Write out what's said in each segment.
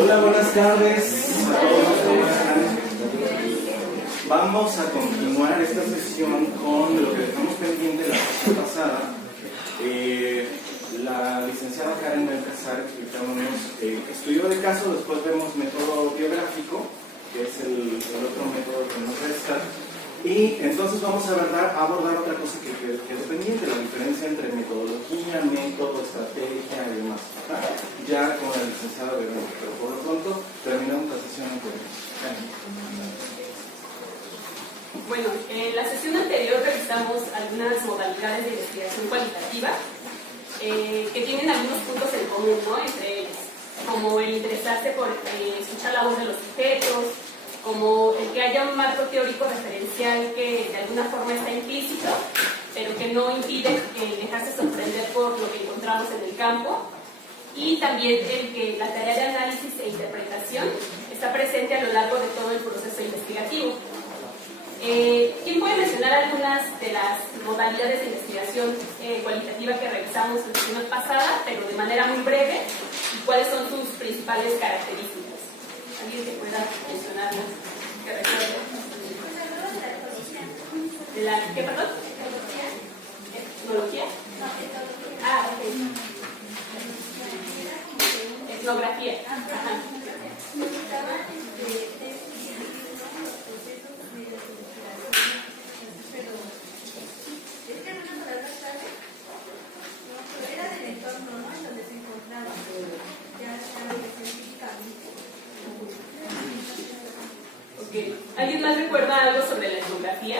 Hola, buenas tardes. Vamos a continuar esta sesión con lo que dejamos pendiente la sesión pasada. La licenciada Karen Melcazar explicándonos estudio de caso, después vemos método biográfico, que es el otro método que nos resta. Y entonces vamos a abordar otra cosa que quedó pendiente, la diferencia entre metodología, método, estrategia y demás. Ya con la licenciada Verónica, pero por lo pronto terminamos la sesión anterior. Bueno, en la sesión anterior revisamos algunas modalidades de investigación cualitativa que tienen algunos puntos en común, ¿no? Entre ellos, como el interesarse por escuchar la voz de los sujetos, como el que haya un marco teórico referencial que de alguna forma está implícito, pero que no impide dejarse sorprender por lo que encontramos en el campo, y también el que la tarea de análisis e interpretación está presente a lo largo de todo el proceso investigativo. ¿Quién puede mencionar algunas de las modalidades de investigación cualitativa que revisamos en la sesión pasada, pero de manera muy breve, y cuáles son sus principales características? ¿Alguien que pueda mencionarlas? ¿Que recuerde? ¿Qué, perdón? ¿Etnología? Ah, ok. Etnografía. Ajá. Okay. ¿Alguien más recuerda algo sobre la etnografía?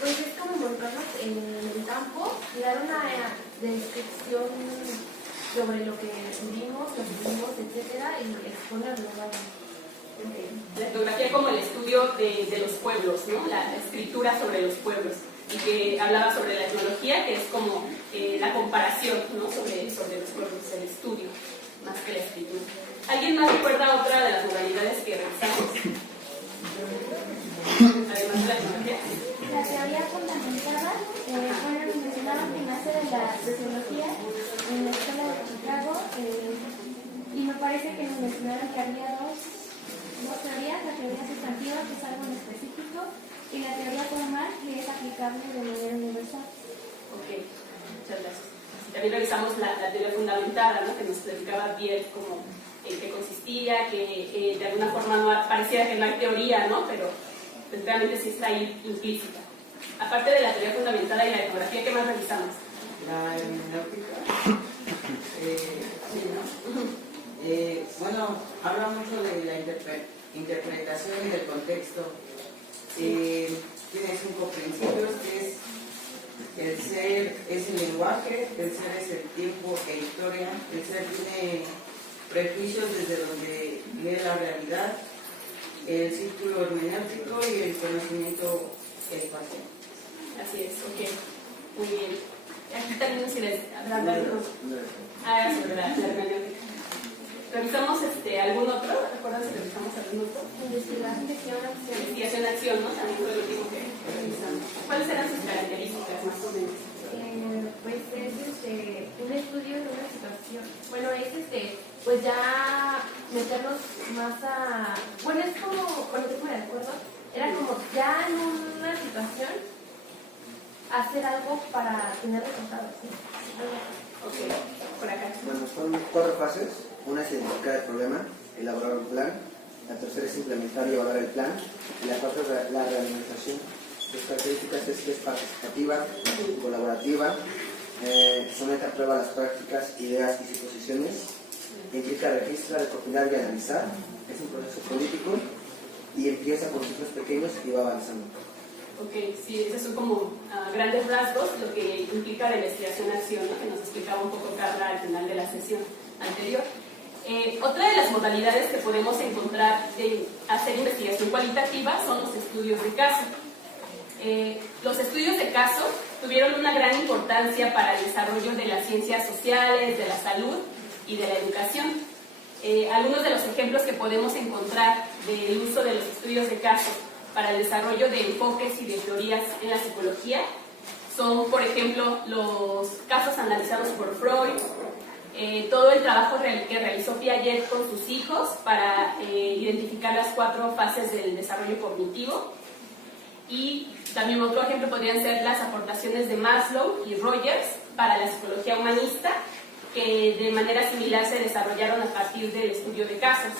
Pues es como encontrarnos en el campo y dar una descripción sobre lo que vivimos, etcétera, y exponerlo. Okay. La etnografía como el estudio de los pueblos, ¿no? La escritura sobre los pueblos, y que hablaba sobre la etnología, que es como la comparación, ¿no? sobre los pueblos, el estudio, más que la escritura. ¿Alguien más recuerda otra de las modalidades que revisamos? Además de la etnología. La teoría fundamentada, mencionaron que nace de la sociología en la escuela de Chicago, y me parece que nos mencionaron que había dos teorías: la teoría sustantiva, que es algo en específico, y la teoría formal, que es aplicable de manera universal. Ok, muchas gracias. También revisamos la teoría fundamentada, ¿no? Que nos explicaba bien cómo, en qué consistía, que de alguna forma no pareciera que no hay teoría, ¿no? Pero pues, realmente sí está ahí implícita. Aparte de la teoría fundamentada y la etnografía, ¿qué más revisamos? La hermenéutica. Sí, ¿no? Bueno, habla mucho de la interpretación y del contexto. Tiene 5 principios, que es: el ser es el lenguaje, el ser es el tiempo e historia, el ser tiene prejuicios desde donde lee la realidad, el círculo hermenéutico y el conocimiento espacial. Así es, ok, muy bien. Aquí también si les hablamos sobre la hermenéutica. ¿Revisamos algún otro? ¿Recuerdan si revisamos algún otro? Investigación, acción, ¿no? También fue lo último que revisamos. ¿Cuáles eran sus características, más o menos? Pues es un estudio de una situación. Bueno, es pues ya meternos más a... Bueno, es como, cuando estoy de acuerdo, era como ya en una situación hacer algo para tener resultados, ¿sí? Ok, por acá. Bueno, son 4 fases. Una es identificar el problema, elaborar un plan. La tercera es implementar y evaluar el plan. Y la cuarta es la realización. Sus características es que es participativa, colaborativa, somete a prueba las prácticas, ideas y suposiciones, implica registrar, recopilar y analizar, es un proceso político y empieza con ciclos pequeños y va avanzando. Ok, sí, esos son como grandes rasgos lo que implica la investigación-acción, ¿no? Que nos explicaba un poco Carla al final de la sesión anterior. Otra de las modalidades que podemos encontrar de hacer investigación cualitativa son los estudios de caso. Los estudios de caso tuvieron una gran importancia para el desarrollo de las ciencias sociales, de la salud y de la educación. Algunos de los ejemplos que podemos encontrar del uso de los estudios de caso para el desarrollo de enfoques y de teorías en la psicología son, por ejemplo, los casos analizados por Freud, todo el trabajo que realizó Piaget con sus hijos para identificar las 4 fases del desarrollo cognitivo. Y también otro ejemplo podrían ser las aportaciones de Maslow y Rogers para la psicología humanista, que de manera similar se desarrollaron a partir del estudio de casos.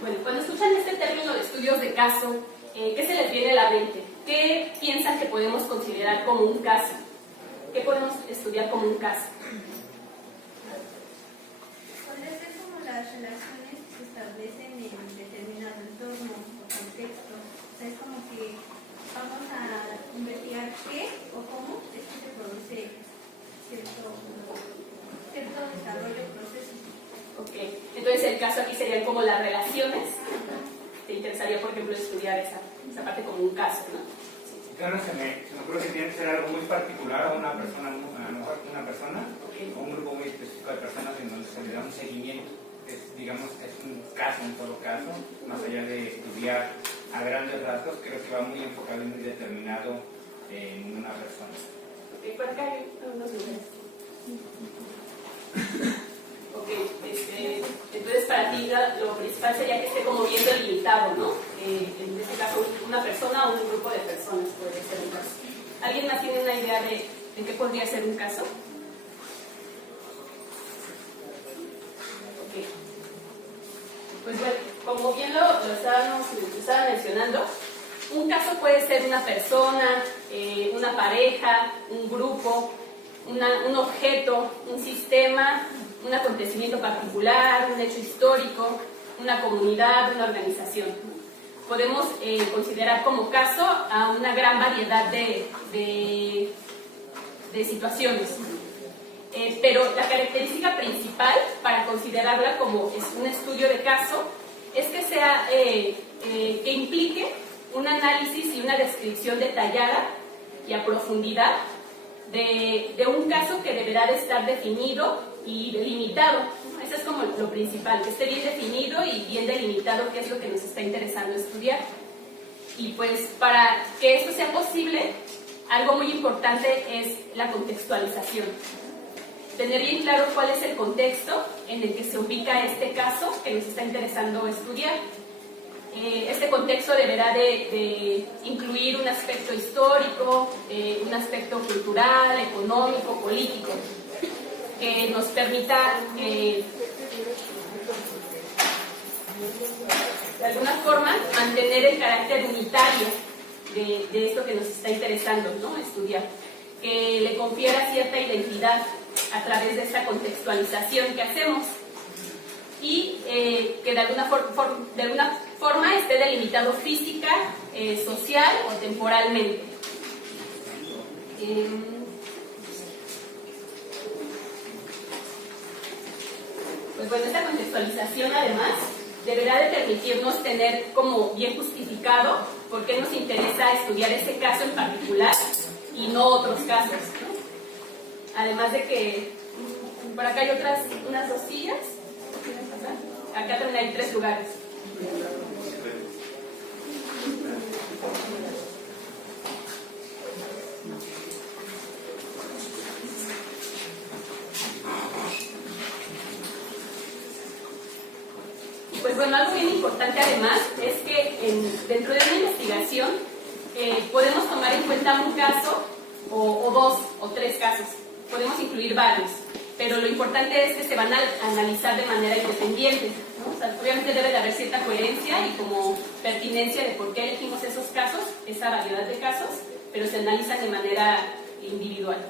Bueno, cuando escuchan este término de estudios de caso, ¿qué se les viene a la mente? ¿Qué piensan que podemos considerar como un caso? ¿Qué podemos estudiar como un caso? Podría ser como las relaciones que se establecen en determinado entorno o contexto. O sea, es como que vamos a investigar qué o cómo es que se produce cierto desarrollo, proceso. Ok, entonces el caso aquí serían como las relaciones. ¿Te interesaría, por ejemplo, estudiar esa parte como un caso, no? Claro, se me ocurre que tiene que ser algo muy particular a una persona, Okay. o un grupo muy específico de personas en donde se le da un seguimiento. Digamos, es un caso en todo caso, más allá de estudiar a grandes rasgos, creo que va muy enfocado y muy determinado en una persona. Ok, por acá hay algunos lugares. Ok, entonces para ti lo principal sería que esté como bien delimitado, ¿no? En este caso, una persona o un grupo de personas podría ser un caso. ¿Alguien más tiene una idea de qué podría ser un caso? Ok. Pues bueno, como bien lo estaba mencionando, un caso puede ser una persona, una pareja, un grupo, un objeto, un sistema, un acontecimiento particular, un hecho histórico, una comunidad, una organización. Podemos considerar como caso a una gran variedad de situaciones. Pero la característica principal para considerarla como un estudio de caso es que sea que implique un análisis y una descripción detallada y a profundidad de un caso que deberá de estar definido y delimitado. Eso es como lo principal, que esté bien definido y bien delimitado qué es lo que nos está interesando estudiar. Y pues para que esto sea posible, algo muy importante es la contextualización. Tener bien claro cuál es el contexto en el que se ubica este caso que nos está interesando estudiar. Este contexto deberá de incluir un aspecto histórico, un aspecto cultural, económico, político, que nos permita de alguna forma mantener el carácter unitario de esto que nos está interesando, ¿no? Estudiar, que le confiera cierta identidad a través de esta contextualización que hacemos y que de alguna forma esté delimitado física, social o temporalmente. Pues bueno, esta contextualización además deberá de permitirnos tener como bien justificado por qué nos interesa estudiar ese caso en particular y no otros casos, ¿no? Además de que por acá hay unas 2 sillas. Acá también hay 3 lugares. Pues bueno, algo bien importante además es que dentro de una investigación podemos tomar en cuenta un caso o 2 o 3 casos. Podemos incluir varios, pero lo importante es que se van a analizar de manera independiente, ¿no? O sea, obviamente debe de haber cierta coherencia y como pertinencia de por qué elegimos esos casos, esa variedad de casos, pero se analizan de manera individual.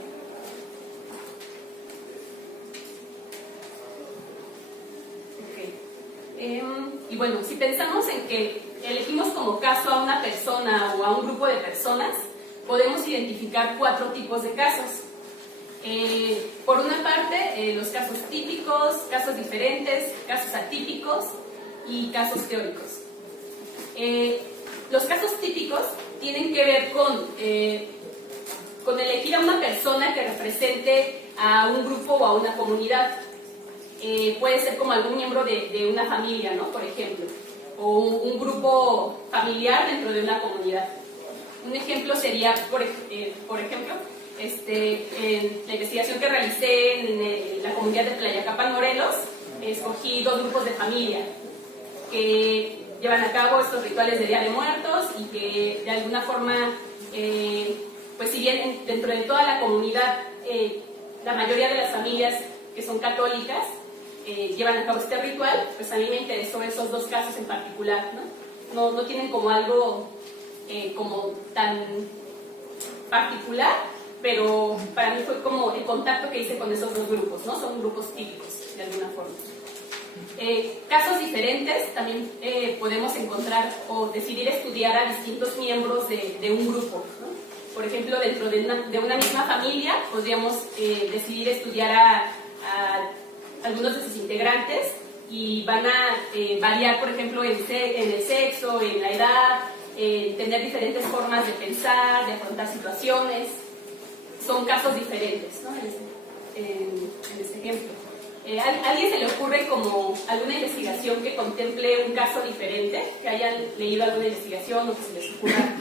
Y bueno, si pensamos en que elegimos como caso a una persona o a un grupo de personas, podemos identificar 4 tipos de casos. Por una parte, los casos típicos, casos diferentes, casos atípicos y casos teóricos. Los casos típicos tienen que ver con elegir a una persona que represente a un grupo o a una comunidad. puede ser como algún miembro de una familia, ¿no? Por ejemplo, o un grupo familiar dentro de una comunidad. Un ejemplo sería, por ejemplo, en la investigación que realicé en la comunidad de Tlayacapan, Morelos, escogí 2 grupos de familia que llevan a cabo estos rituales de Día de Muertos y que de alguna forma, pues si bien dentro de toda la comunidad, la mayoría de las familias que son católicas llevan a cabo este ritual, pues a mí me interesó esos 2 casos en particular, ¿no? No tienen como algo como tan particular, pero para mí fue como el contacto que hice con esos 2 grupos, ¿no? Son grupos típicos, de alguna forma. Casos diferentes, también podemos encontrar o decidir estudiar a distintos miembros de un grupo, ¿no? Por ejemplo, dentro de una misma familia, podríamos decidir estudiar a algunos de sus integrantes y van a variar, por ejemplo, en el sexo, en la edad, tener diferentes formas de pensar, de afrontar situaciones. Son casos diferentes, ¿no? En este ejemplo. ¿A alguien se le ocurre como alguna investigación que contemple un caso diferente? ¿Que hayan leído alguna investigación o que se les ocurra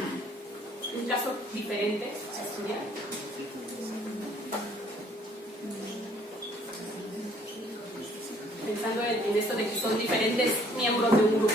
un caso diferente a estudiar? Pensando en esto de que son diferentes miembros de un grupo.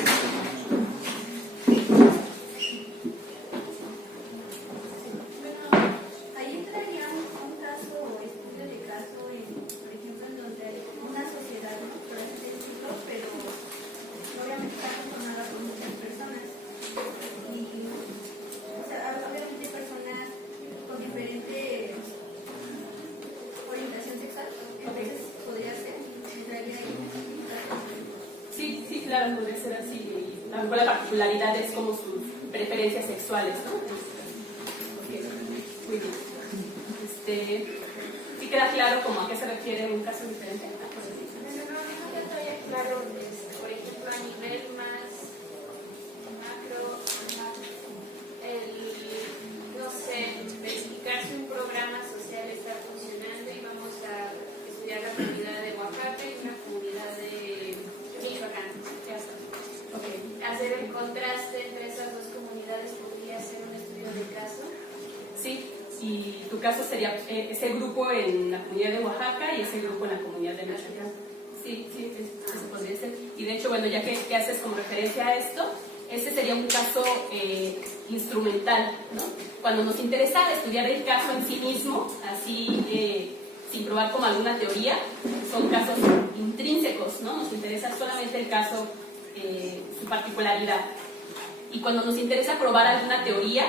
Claro, podría ser así. Y a lo mejor la particularidad es como sus preferencias sexuales, ¿no? Okay. Muy bien. ¿Sí queda claro como a qué se refiere un caso diferente? No queda todavía claro, por ejemplo, a nivel más macro, no sé, explicar si un programa social está funcionando y vamos a estudiar la comunidad de Oaxaca y una comunidad de Michoacán. Okay. Hacer el contraste entre esas 2 comunidades podría ser un estudio de caso. Sí, y tu caso sería ese grupo en la comunidad de Oaxaca y ese grupo en la comunidad de Michoacán. Sí, eso podría ser. Y de hecho, bueno, ya que haces como referencia a esto, este sería un caso instrumental, ¿no? Cuando nos interesa estudiar el caso en sí mismo, así sin probar como alguna teoría, son casos intrínsecos, ¿no? Nos interesa solamente el caso, su particularidad. Y cuando nos interesa probar alguna teoría,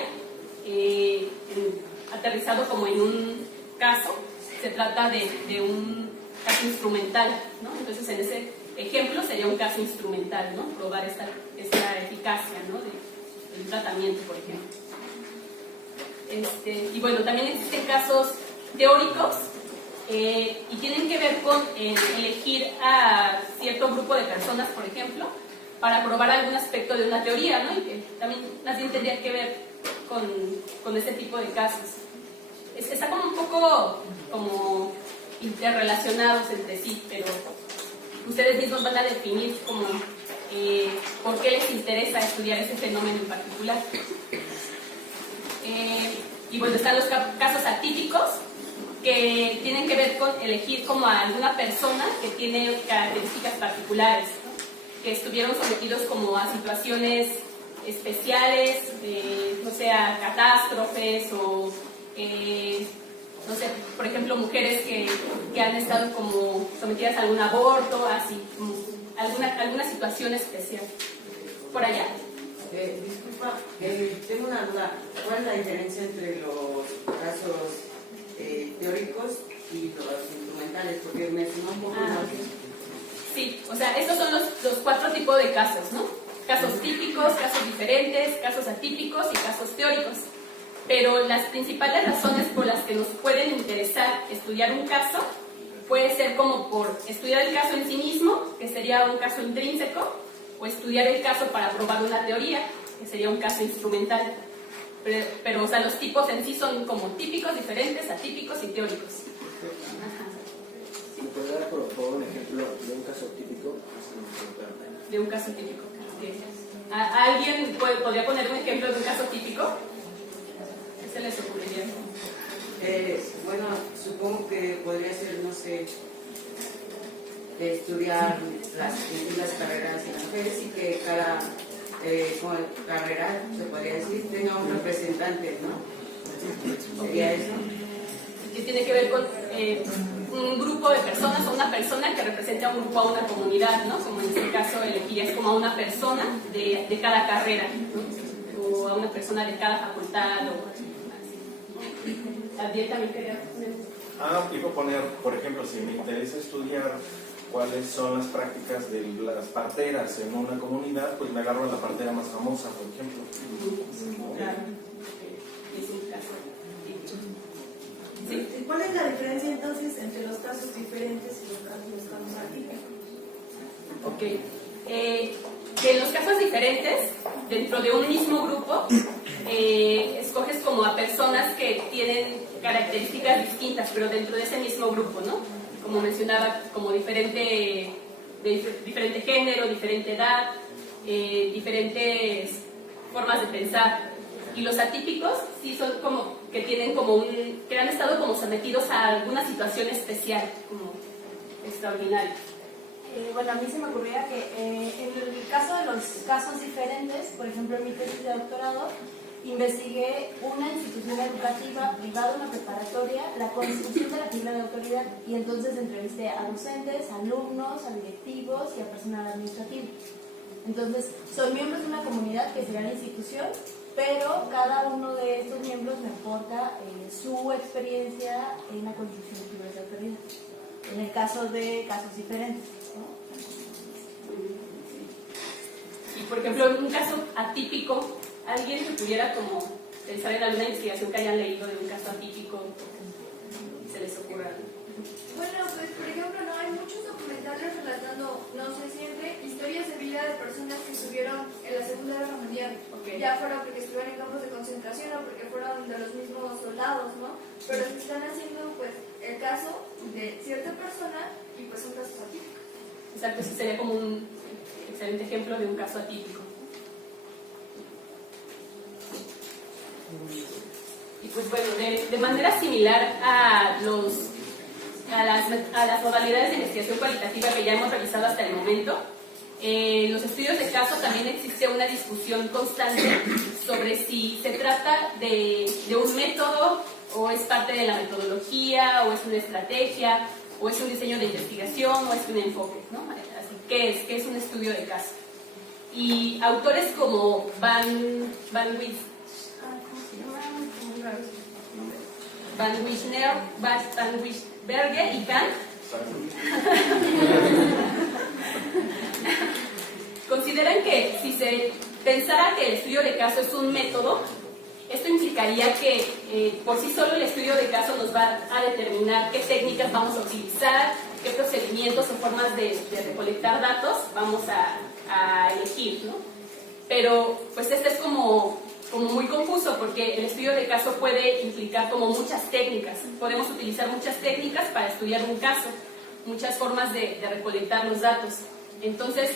aterrizado como en un caso, se trata de un caso instrumental, ¿no? Entonces en ese ejemplo sería un caso instrumental, ¿no? Probar esta eficacia, ¿no? de un tratamiento, por ejemplo. Y bueno, también existen casos teóricos y tienen que ver con elegir a cierto grupo de personas, por ejemplo, para probar algún aspecto de una teoría, ¿no? Y que también más bien tendría que ver con este tipo de casos. Está como un poco como interrelacionados entre sí, pero ustedes mismos van a definir como por qué les interesa estudiar ese fenómeno en particular. Y bueno, están los casos atípicos, que tienen que ver con elegir como a alguna persona que tiene características particulares, ¿no? Que estuvieron sometidos como a situaciones especiales, no sé, a catástrofes o, no sé, por ejemplo, mujeres que han estado como sometidas a algún aborto, así, como alguna situación especial. Por allá. Disculpa, tengo una duda. ¿Cuál es la diferencia entre los casos teóricos y los instrumentales? Porque me suena un poco más. Sí, o sea, estos son los 4 tipos de casos, ¿no? Casos típicos, casos diferentes, casos atípicos y casos teóricos. Pero las principales razones por las que nos pueden interesar estudiar un caso puede ser como por estudiar el caso en sí mismo, que sería un caso intrínseco, o estudiar el caso para probar una teoría, que sería un caso instrumental. Pero o sea, los tipos en sí son como típicos, diferentes, atípicos y teóricos. Ajá. puede dar por un ejemplo de un caso típico? De un caso típico. ¿Alguien podría poner un ejemplo de un caso típico? ¿Qué se les ocurriría? Bueno, supongo que podría ser, no sé, estudiar las carreras en mujeres y que cada carrera, se podría decir, tenga un representante, ¿no? ¿Sería eso? Que tiene que ver con un grupo de personas o una persona que representa a un grupo, a una comunidad, ¿no? Como en este caso elegirías como a una persona de cada carrera, ¿no? O a una persona de cada facultad o así. También quería poner. Iba a poner, por ejemplo, si me interesa estudiar cuáles son las prácticas de las parteras en una comunidad, pues me agarro a la partera más famosa, por ejemplo. Claro. Es un caso. Sí. ¿Cuál es la diferencia entonces entre los casos diferentes y los casos atípicos? Ok. Que en los casos diferentes, dentro de un mismo grupo, escoges como a personas que tienen características distintas, pero dentro de ese mismo grupo, ¿no? Como mencionaba, como diferente género, diferente edad, diferentes formas de pensar. Y los atípicos sí son como que tienen como que han estado como sometidos a alguna situación especial, como extraordinaria. Bueno, a mí se me ocurría que en el caso de los casos diferentes, por ejemplo en mi tesis de doctorado, investigué una institución educativa privada, una preparatoria, la constitución de la figura de autoridad, y entonces entrevisté a docentes, alumnos, a directivos y a personal administrativo. Entonces, son miembros de una comunidad que será la institución, pero cada uno de estos miembros me aporta su experiencia en la construcción de figuras de autoridad, en el caso de casos diferentes, ¿no? Y por ejemplo, en un caso atípico, alguien que pudiera como pensar en alguna investigación que hayan leído de un caso atípico, se les ocurra. Bueno, pues por ejemplo, no hay muchos documentales relatando, no sé, siempre historias de vida de personas que estuvieron en la Segunda Guerra Mundial. Okay. Ya fuera porque estuvieron en campos de concentración o porque fueron de los mismos soldados, ¿no? Pero se están haciendo, pues, el caso de cierta persona y pues son casos atípicos. Exacto, ese sería como un excelente ejemplo de un caso atípico. Y pues bueno, de manera similar a las modalidades de investigación cualitativa que ya hemos realizado hasta el momento, en los estudios de caso también existe una discusión constante sobre si se trata de un método o es parte de la metodología o es una estrategia o es un diseño de investigación o es un enfoque, ¿no? Así, ¿qué es un estudio de caso? Y autores como Van Wijnberger y Kant consideran que si se pensara que el estudio de caso es un método, esto implicaría que por sí solo el estudio de caso nos va a determinar qué técnicas vamos a utilizar, qué procedimientos o formas de recolectar datos vamos a elegir, ¿no? Pero pues este es como muy confuso porque el estudio de caso puede implicar como muchas técnicas. Podemos utilizar muchas técnicas para estudiar un caso, muchas formas de recolectar los datos. Entonces,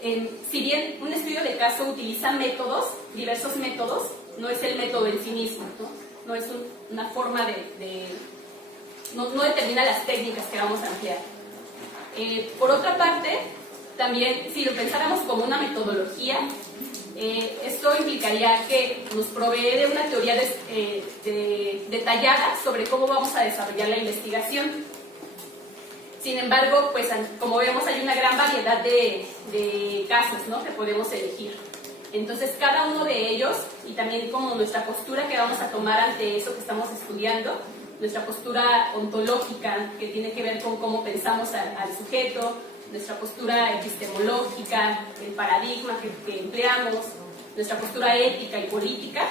si bien un estudio de caso utiliza métodos, diversos métodos, no es el método en sí mismo, ¿no? No es una forma no determina las técnicas que vamos a emplear. Por otra parte, también si lo pensáramos como una metodología, esto implicaría que nos provee de una teoría detallada sobre cómo vamos a desarrollar la investigación. Sin embargo, pues como vemos hay una gran variedad de casos, ¿no?, que podemos elegir. Entonces cada uno de ellos, y también como nuestra postura que vamos a tomar ante eso que estamos estudiando, nuestra postura ontológica que tiene que ver con cómo pensamos al sujeto, nuestra postura epistemológica, el paradigma que empleamos, nuestra postura ética y política,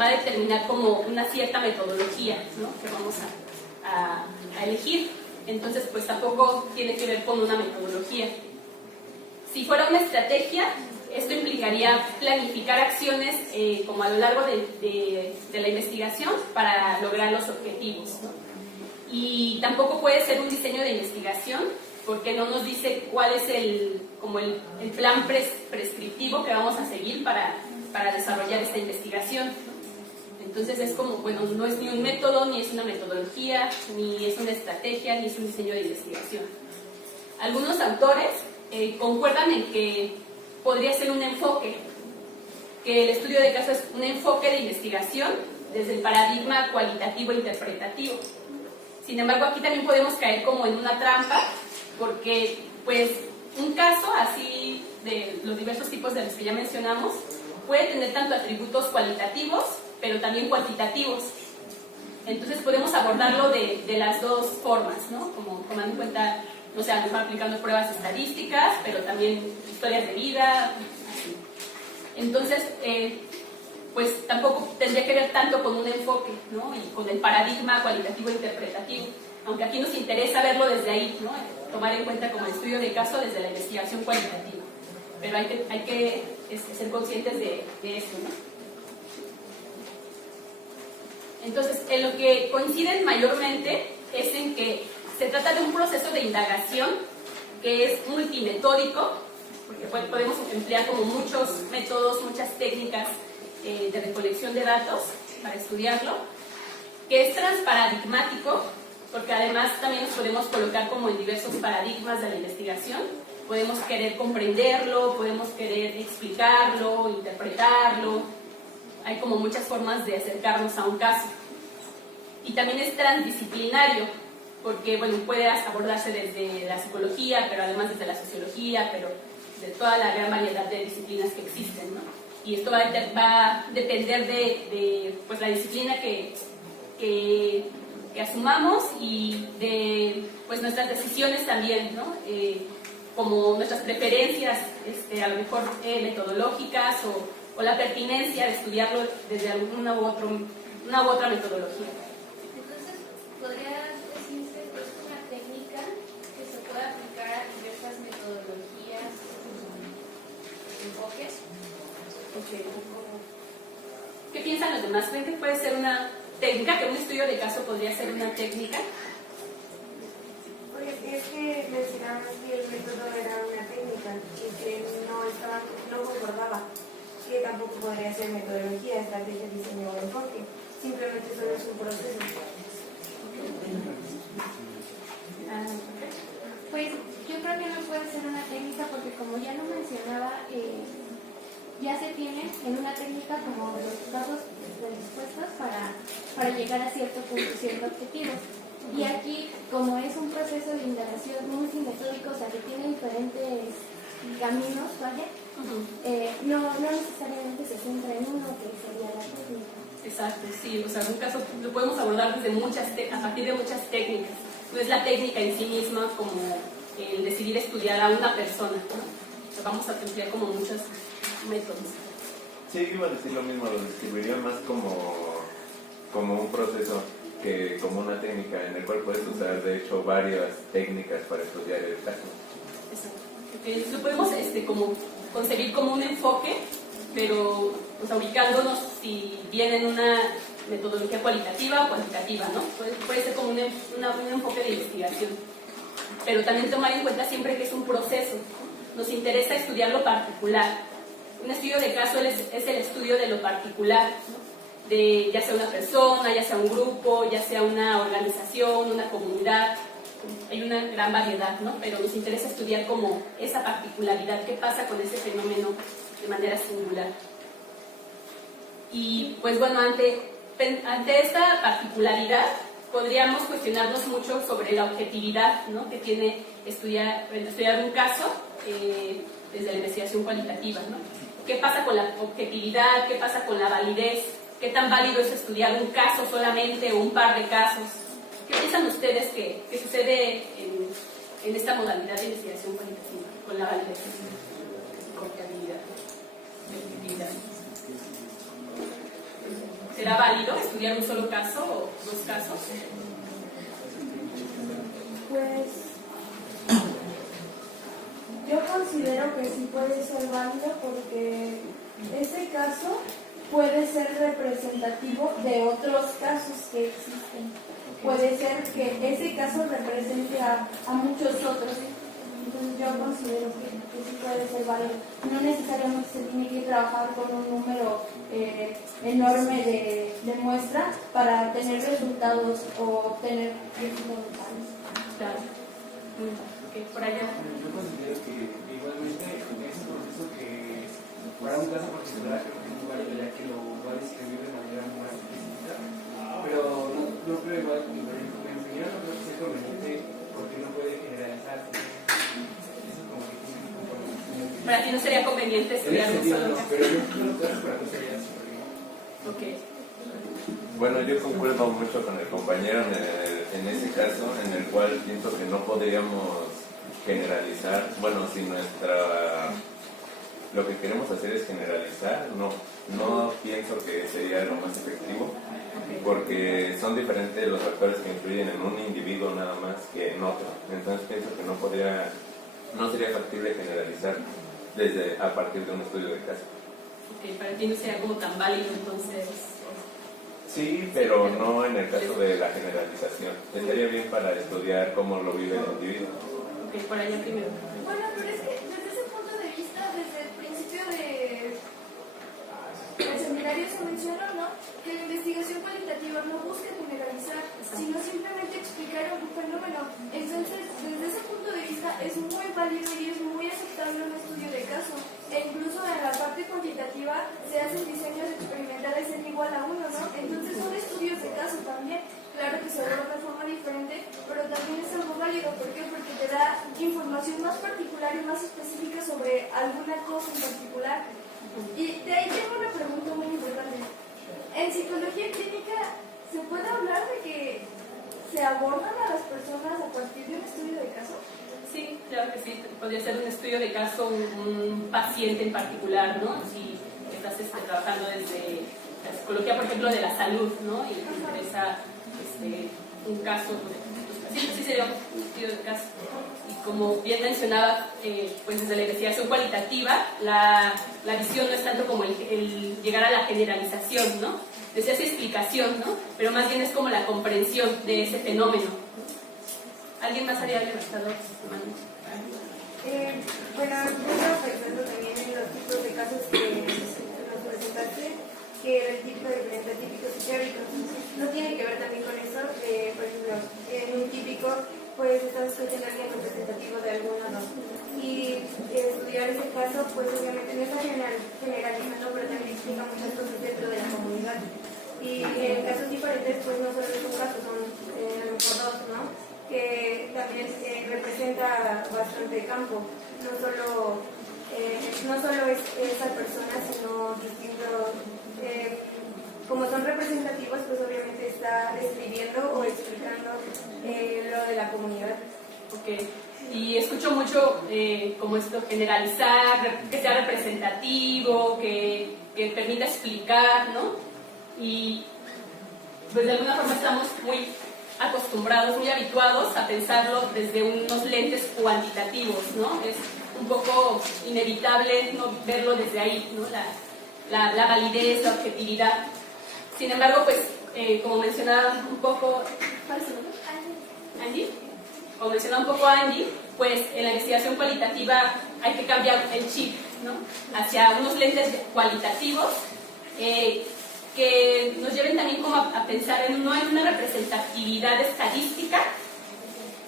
va a determinar como una cierta metodología, ¿no?, que vamos a elegir. Entonces, pues tampoco tiene que ver con una metodología. Si fuera una estrategia, esto implicaría planificar acciones como a lo largo de la investigación para lograr los objetivos, ¿no? y tampoco puede ser un diseño de investigación porque no nos dice cuál es el plan prescriptivo que vamos a seguir para desarrollar esta investigación. Entonces es como, bueno, no es ni un método, ni es una metodología, ni es una estrategia, ni es un diseño de investigación. Algunos autores concuerdan en que podría ser un enfoque, que el estudio de caso es un enfoque de investigación desde el paradigma cualitativo e interpretativo. Sin embargo, aquí también podemos caer como en una trampa, porque pues un caso así de los diversos tipos de los que ya mencionamos puede tener tanto atributos cualitativos pero también cuantitativos. Entonces podemos abordarlo de las dos formas, ¿no? Como tomando en cuenta, no sé, a lo mejor aplicando pruebas estadísticas, pero también historias de vida, así. Entonces, pues tampoco tendría que ver tanto con un enfoque, ¿no? Y con el paradigma cualitativo e interpretativo, aunque aquí nos interesa verlo desde ahí, ¿no? Tomar en cuenta como el estudio de caso desde la investigación cualitativa. Pero hay que ser conscientes de esto, ¿no? Entonces, en lo que coinciden mayormente es en que se trata de un proceso de indagación que es multimetódico, porque podemos emplear como muchos métodos, muchas técnicas de recolección de datos para estudiarlo, que es transparadigmático, porque además también nos podemos colocar como en diversos paradigmas de la investigación. Podemos querer comprenderlo, podemos querer explicarlo, interpretarlo. Hay como muchas formas de acercarnos a un caso. Y también es transdisciplinario, porque bueno, puede abordarse desde la psicología, pero además desde la sociología, pero de toda la gran variedad de disciplinas que existen, ¿no? Y esto va a depender de pues, la disciplina que asumamos y de pues, nuestras decisiones también, ¿no? Como nuestras preferencias, a lo mejor metodológicas o la pertinencia de estudiarlo desde una u otra metodología. Entonces, ¿podría decirse que es una técnica que se puede aplicar a diversas metodologías o enfoques? Okay. ¿Qué piensan los demás? ¿Creen que puede ser una técnica, que un estudio de caso podría ser una técnica? Pues es que mencionabas que el método era una técnica y que no concordaba, que tampoco podría ser metodología, estrategia, diseño o enfoque, simplemente solo es un proceso. Pues yo creo que no puede ser una técnica porque como ya lo mencionaba, ya se tiene en una técnica como los casos predispuestos para llegar a cierto punto, cierto objetivo. Y aquí, como es un proceso de indagación multimetódico, o sea que tiene diferentes caminos, ¿vale? No necesariamente se centra en uno, que sería la técnica. Exacto, sí, o sea, en un caso lo podemos abordar desde a partir de muchas técnicas. No es la técnica en sí misma como el decidir estudiar a una persona, ¿no? O sea, vamos a emplear como muchos métodos. Sí, iba a decir lo mismo, lo describiría más como un proceso que como una técnica en el cual puedes usar, de hecho, varias técnicas para estudiar el caso. Exacto. Entonces, lo podemos como concebir como un enfoque, pero o sea, ubicándonos si bien en una metodología cualitativa o cuantitativa, ¿no? Puede ser como un enfoque de investigación, pero también tomar en cuenta siempre que es un proceso. Nos interesa estudiar lo particular. Un estudio de caso es el estudio de lo particular, ¿no? De ya sea una persona, ya sea un grupo, ya sea una organización, una comunidad. Hay una gran variedad, ¿no? Pero nos interesa estudiar como esa particularidad, qué pasa con ese fenómeno de manera singular. Y pues bueno, ante esta particularidad podríamos cuestionarnos mucho sobre la objetividad, ¿no? Que tiene estudiar un caso desde la investigación cualitativa, ¿no? ¿Qué pasa con la objetividad? ¿Qué pasa con la validez? ¿Qué tan válido es estudiar un caso solamente o un par de casos? ¿Qué piensan ustedes que sucede en esta modalidad de investigación cualitativa con la validez? Objetividad. ¿Será válido estudiar un solo caso o dos casos? Pues yo considero que sí puede ser válido porque ese caso puede ser representativo de otros casos que existen. puede ser que ese caso represente a muchos otros. Entonces yo considero que sí puede ser válido. No necesariamente se tiene que trabajar con un número enorme de muestras para tener resultados o obtener resultados. Claro. Por allá. Yo considero que igualmente es un proceso que para un caso particular creo que es muy válido, ya que lo va a describir de manera más explícita, pero no creo igual que en opinión no creo que sea conveniente porque no puede generalizarse. Eso como que tiene que comprometer. Para ti no sería conveniente estudiar un solo caso. Pero yo creo que para mí sería súper bien. Ok. Bueno, yo concuerdo mucho con el compañero en ese caso, en el cual pienso que no podríamos generalizar, bueno, si lo que queremos hacer es generalizar, no pienso que sería lo más efectivo, porque son diferentes los factores que influyen en un individuo nada más que en otro. Entonces pienso que no sería factible generalizar a partir de un estudio de caso. Ok, para ti no sería como tan válido entonces. Sí, pero no en el caso de la generalización. Estaría bien para estudiar cómo lo vive el individuo. Ok, por allá primero. Bueno, pero es que desde ese punto de vista, desde el principio del seminario se mencionó, ¿no?, que la investigación cualitativa no busca generalizar, sino simplemente explicar un fenómeno. Entonces, desde ese punto de vista es muy válido y es muy aceptable un estudio de caso. E incluso en la parte cuantitativa se hacen diseños experimentales en igual a 1, ¿no? Entonces son estudios de caso también. Claro que se aborda de forma diferente, pero también es algo válido. ¿Por qué? Porque te da información más particular y más específica sobre alguna cosa en particular. Y de ahí tengo una pregunta muy importante. En psicología clínica, ¿se puede hablar de que se abordan a las personas a partir de un estudio de caso? Sí, claro que sí. Podría ser un estudio de caso, un paciente en particular, ¿no? Si estás trabajando desde la psicología, por ejemplo, de la salud, ¿no? Y te interesa un caso de tus pacientes, sí sería un estudio de caso. Y como bien mencionaba, pues desde la investigación cualitativa, la visión no es tanto como el llegar a la generalización, ¿no? Desde esa explicación, ¿no? Pero más bien es como la comprensión de ese fenómeno. ¿Alguien más había levantado su mano? Bueno, yo estaba pensando también en los tipos de casos que nos presentaste, que era el tipo de típicos y teóricos. No tiene que ver también con eso. Por ejemplo, en un típico, pues estamos escogiendo a alguien representativo de alguno o dos. Y estudiar ese caso, pues obviamente no está generalizando, pero también explica muchas cosas dentro de la comunidad. Y en casos diferentes, pues no solo es un caso, son a lo mejor dos, ¿no?, que también representa bastante campo. No solo es esa persona, sino distintos, como son representativos, pues obviamente está describiendo o explicando lo de la comunidad. Ok. Y escucho mucho como esto, generalizar, que sea representativo, que permita explicar, ¿no? Y pues de alguna forma estamos muy acostumbrados, muy habituados a pensarlo desde unos lentes cuantitativos, ¿no? Es un poco inevitable no verlo desde ahí, ¿no? La validez, la objetividad. Sin embargo, pues, como mencionaba un poco, ¿cuál es su nombre? Angie. Como mencionaba un poco Angie, pues en la investigación cualitativa hay que cambiar el chip, ¿no?, hacia unos lentes cualitativos que nos lleven también como a pensar no en una representatividad estadística,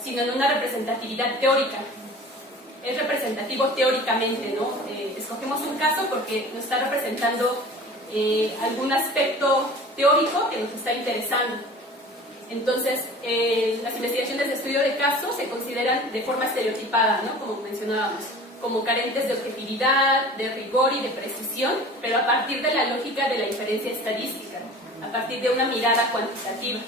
sino en una representatividad teórica. Es representativo teóricamente, ¿no? Escogemos un caso porque nos está representando algún aspecto teórico que nos está interesando. Entonces, las investigaciones de estudio de casos se consideran de forma estereotipada, ¿no?, como mencionábamos, como carentes de objetividad, de rigor y de precisión, pero a partir de la lógica de la inferencia estadística, a partir de una mirada cuantitativa.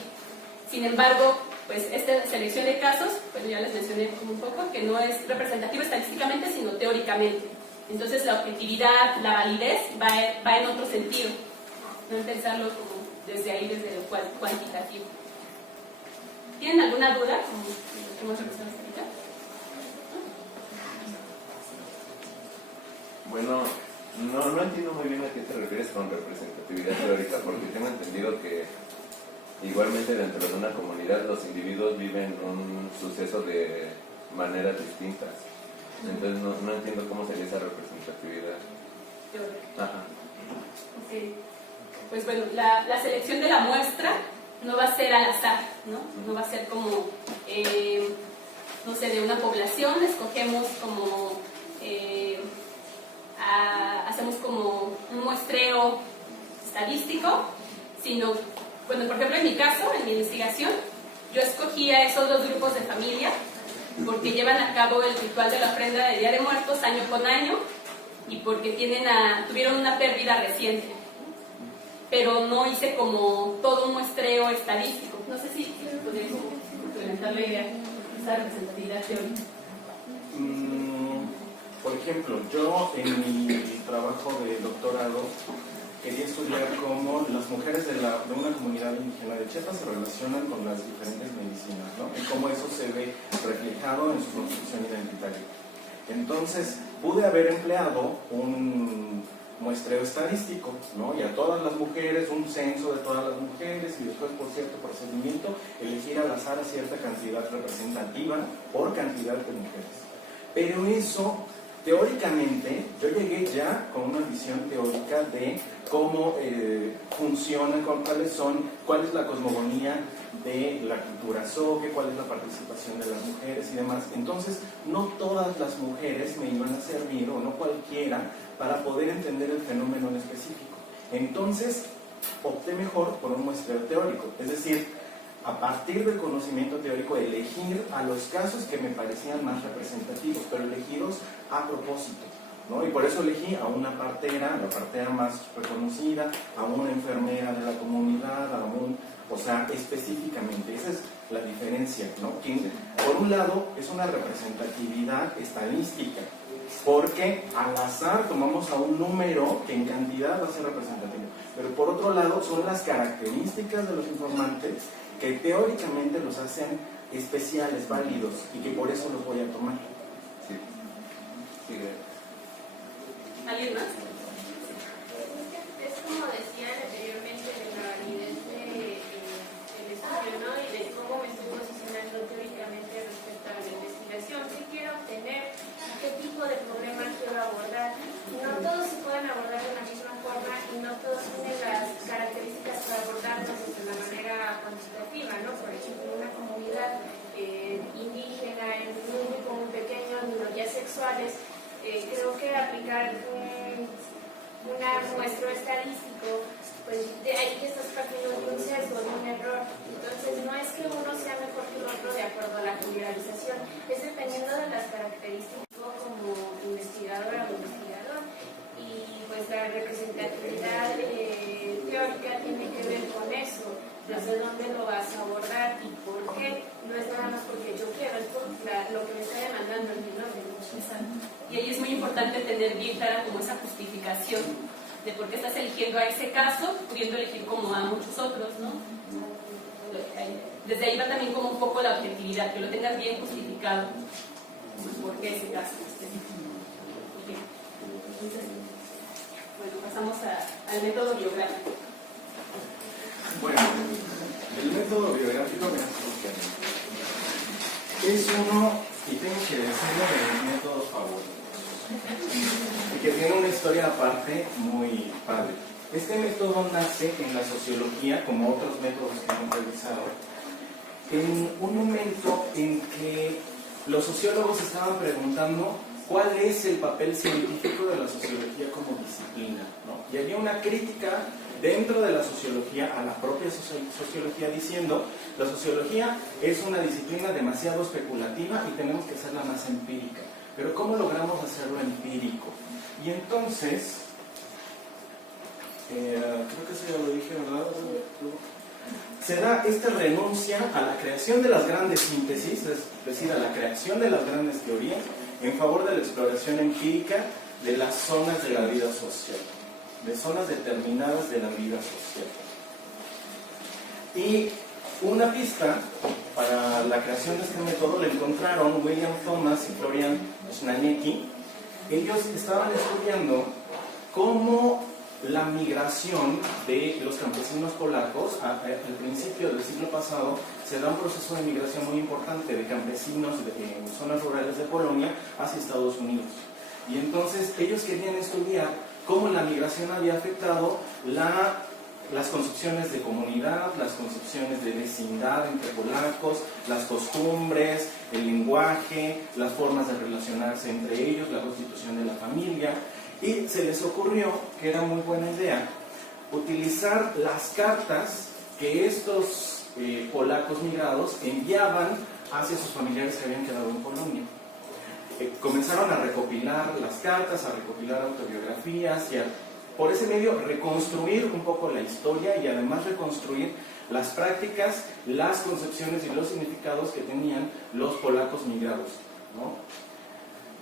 Sin embargo, pues esta selección de casos, pues ya les mencioné un poco, que no es representativo estadísticamente, sino teóricamente. Entonces la objetividad, la validez va en otro sentido, no en pensarlo como desde ahí, desde lo cuantitativo. ¿Tienen alguna duda? Como lo que hemos revisado hasta ahorita. Bueno, no entiendo muy bien a qué te refieres con representatividad teórica, porque tengo entendido que igualmente dentro de una comunidad los individuos viven un suceso de maneras distintas. Entonces no entiendo cómo sería esa representatividad. Ajá. Okay. Pues bueno, la selección de la muestra no va a ser al azar, ¿no? No va a ser como, no sé, de una población, escogemos como, hacemos como un muestreo estadístico, sino, bueno, por ejemplo en mi caso, en mi investigación, yo escogí a esos dos grupos de familia porque llevan a cabo el ritual de la ofrenda de Día de Muertos año con año y porque tuvieron una pérdida reciente. Pero no hice como todo un muestreo estadístico. No sé si podría complementar la idea, esa representatividad teórica. Por ejemplo, yo en mi trabajo de doctorado quería estudiar cómo las mujeres de una comunidad indígena de Chiapas se relacionan con las diferentes medicinas, ¿no? Y cómo eso se ve reflejado en su construcción identitaria. Entonces, pude haber empleado un muestreo estadístico, ¿no? Y a todas las mujeres, un censo de todas las mujeres y después por cierto procedimiento elegir al azar a cierta cantidad representativa por cantidad de mujeres. Pero eso, teóricamente, yo llegué ya con una visión teórica de cómo funciona, cuál es la cosmogonía de la cultura zoque, cuál es la participación de las mujeres y demás. Entonces, no todas las mujeres me iban a servir, o no cualquiera, para poder entender el fenómeno en específico. Entonces, opté mejor por un muestreo teórico, es decir, a partir del conocimiento teórico, elegir a los casos que me parecían más representativos, pero elegidos a propósito, ¿no? Y por eso elegí a una partera, la partera más reconocida, a una enfermera de la comunidad, o sea, específicamente. Esa es la diferencia, ¿no? Que, por un lado, es una representatividad estadística, porque al azar tomamos a un número que en cantidad va a ser representativo. Pero por otro lado, son las características de los informantes que teóricamente los hacen especiales, válidos, y que por eso los voy a tomar. Sí. Sí, ¿Alguien más? Es como decían anteriormente de la validez del estudio, ¿no? Y de cómo me estoy posicionando teóricamente respecto a la investigación. ¿Qué quiero obtener? ¿Qué tipo de problemas quiero abordar? No todos se pueden abordar de la misma forma y no todos tienen las características para abordarlos de la manera cuantitativa, ¿no? Por ejemplo, una comunidad indígena en un grupo muy pequeño, minorías sexuales, creo que aplicar un muestreo estadístico, pues de ahí que estás partiendo de un sesgo, de un error. Entonces no es que uno sea mejor que el otro de acuerdo a la generalización, es dependiendo de las características como investigadora o investigador. Y pues la representatividad teórica tiene que ver con eso, desde dónde lo vas a abordar y por qué. No es nada más porque yo quiero, es por lo que me está demandando el binomio. Y ahí es muy importante tener bien clara como esa justificación de por qué estás eligiendo a ese caso, pudiendo elegir como a muchos otros, ¿no? Desde ahí va también como un poco la objetividad, que lo tengas bien justificado. ¿Por qué ese caso específico? Okay. Entonces, bueno, pasamos al método biográfico. Bueno, el método biográfico es uno, y tengo que decirlo, de mis métodos favoritos, y que tiene una historia aparte muy padre. Este método nace en la sociología, como otros métodos que hemos revisado, en un momento en que los sociólogos estaban preguntando cuál es el papel científico de la sociología como disciplina, ¿no? Y había una crítica dentro de la sociología a la propia sociología diciendo: la sociología es una disciplina demasiado especulativa y tenemos que hacerla más empírica. Pero ¿cómo logramos hacerlo empírico? Y entonces, creo que eso ya lo dije, ¿verdad? Se da esta renuncia a la creación de las grandes síntesis, es decir, a la creación de las grandes teorías, en favor de la exploración empírica de las zonas de la vida social, de zonas determinadas de la vida social. Y una pista para la creación de este método la encontraron William Thomas y Florian Schnaniecki. Ellos estaban estudiando cómo la migración de los campesinos polacos. Al principio del siglo pasado se da un proceso de migración muy importante de campesinos en zonas rurales de Polonia hacia Estados Unidos. Y entonces ellos querían estudiar cómo la migración había afectado las concepciones de comunidad, las concepciones de vecindad entre polacos, las costumbres, el lenguaje, las formas de relacionarse entre ellos, la constitución de la familia. Y se les ocurrió que era muy buena idea utilizar las cartas que estos polacos migrados enviaban hacia sus familiares que habían quedado en Polonia. Comenzaron a recopilar las cartas, a recopilar autobiografías y por ese medio reconstruir un poco la historia y además reconstruir las prácticas, las concepciones y los significados que tenían los polacos migrados, ¿no?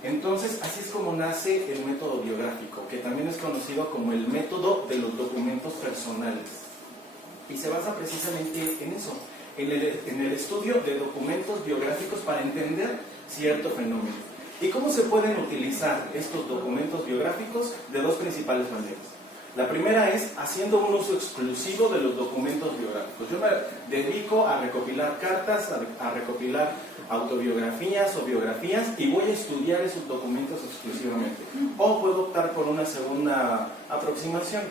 Entonces, así es como nace el método biográfico, que también es conocido como el método de los documentos personales. Y se basa precisamente en eso, en el estudio de documentos biográficos para entender cierto fenómeno. ¿Y cómo se pueden utilizar estos documentos biográficos? De dos principales maneras. La primera es haciendo un uso exclusivo de los documentos biográficos. Yo me dedico a recopilar cartas, a recopilar autobiografías o biografías y voy a estudiar esos documentos exclusivamente. O puedo optar por una segunda aproximación,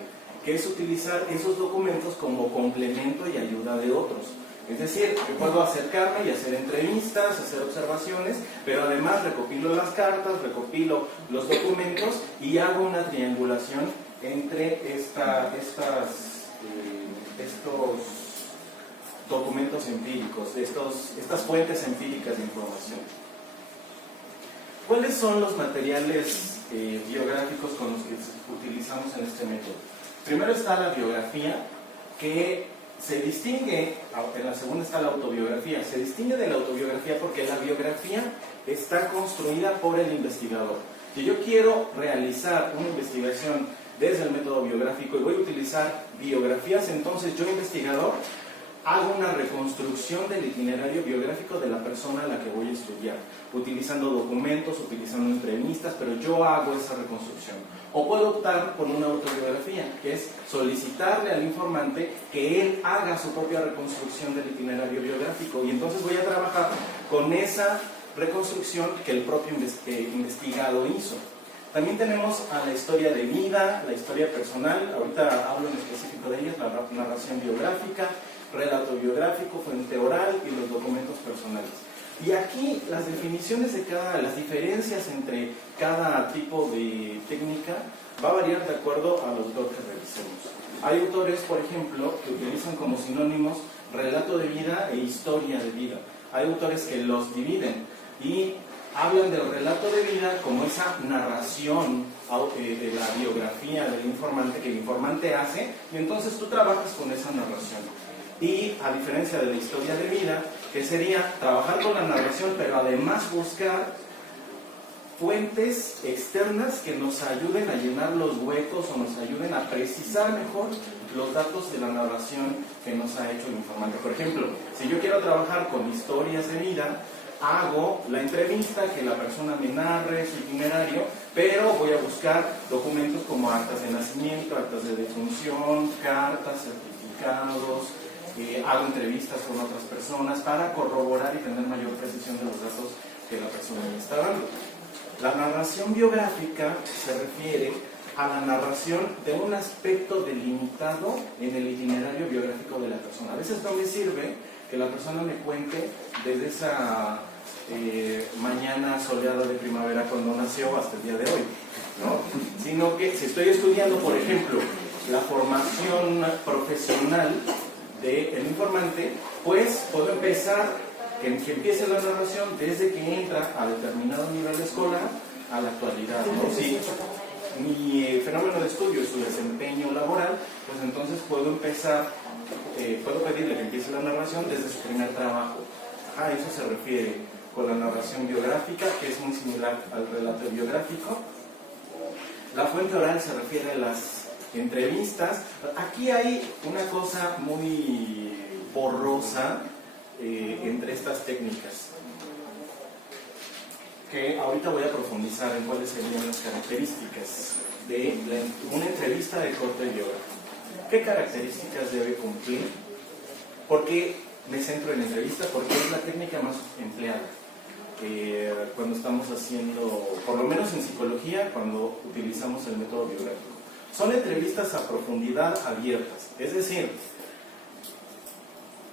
que es utilizar esos documentos como complemento y ayuda de otros. Es decir, yo puedo acercarme y hacer entrevistas, hacer observaciones, pero además recopilo las cartas, recopilo los documentos y hago una triangulación entre estos documentos empíricos, estas fuentes empíricas de información. ¿Cuáles son los materiales biográficos con los que utilizamos en este método? Primero está la biografía, que se distingue, en la segunda está la autobiografía. Se distingue de la autobiografía porque la biografía está construida por el investigador. Si yo quiero realizar una investigación desde el método biográfico y voy a utilizar biografías, entonces yo, investigador, hago una reconstrucción del itinerario biográfico de la persona a la que voy a estudiar, utilizando documentos, utilizando entrevistas, pero yo hago esa reconstrucción. O puedo optar por una autobiografía, que es solicitarle al informante que él haga su propia reconstrucción del itinerario biográfico, y entonces voy a trabajar con esa reconstrucción que el propio investigado hizo. También tenemos a la historia de vida, la historia personal, ahorita hablo en específico de ellas, la narración biográfica, relato biográfico, fuente oral y los documentos personales. Y aquí las definiciones de las diferencias entre cada tipo de técnica va a variar de acuerdo al autor que revisemos. Hay autores, por ejemplo, que utilizan como sinónimos relato de vida e historia de vida. Hay autores que los dividen y hablan del relato de vida como esa narración de la biografía del informante que el informante hace, y entonces tú trabajas con esa narración. Y a diferencia de la historia de vida, que sería trabajar con la narración, pero además buscar fuentes externas que nos ayuden a llenar los huecos o nos ayuden a precisar mejor los datos de la narración que nos ha hecho el informante. Por ejemplo, si yo quiero trabajar con historias de vida, hago la entrevista, que la persona me narre su itinerario, pero voy a buscar documentos como actas de nacimiento, actas de defunción, cartas, certificados, hago entrevistas con otras personas para corroborar y tener mayor precisión de los datos que la persona me está dando. La narración biográfica se refiere a la narración de un aspecto delimitado en el itinerario biográfico de la persona. A veces no me sirve que la persona me cuente desde esa mañana soleada de primavera cuando nació hasta el día de hoy, ¿no? Sino que si estoy estudiando, por ejemplo, la formación profesional del informante, pues puedo empezar, que empiece la narración desde que entra a determinado nivel escolar a la actualidad, ¿no? Si mi fenómeno de estudio es su desempeño laboral, pues entonces puedo empezar, puedo pedirle que empiece la narración desde su primer trabajo. A eso se refiere con la narración biográfica, que es muy similar al relato biográfico. La fuente oral se refiere a las entrevistas. Aquí hay una cosa muy borrosa entre estas técnicas. que ahorita voy a profundizar en cuáles serían las características de una entrevista de corte biográfico. ¿Qué características debe cumplir? ¿Por qué me centro en entrevista? Porque es la técnica más empleada cuando estamos haciendo, por lo menos en psicología, cuando utilizamos el método biográfico. Son entrevistas a profundidad abiertas, es decir,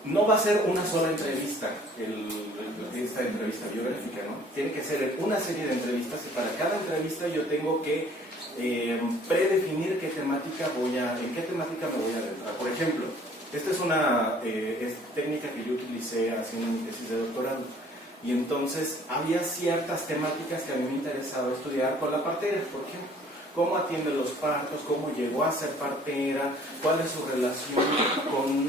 no va a ser una sola entrevista, esta entrevista biográfica, ¿no? Tiene que ser una serie de entrevistas y para cada entrevista yo tengo que predefinir en qué temática me voy a adentrar. Por ejemplo, esta es una técnica que yo utilicé haciendo mi tesis de doctorado y entonces había ciertas temáticas que a mí me interesaba estudiar con la partera, por ejemplo. Cómo atiende los partos, cómo llegó a ser partera, cuál es su relación con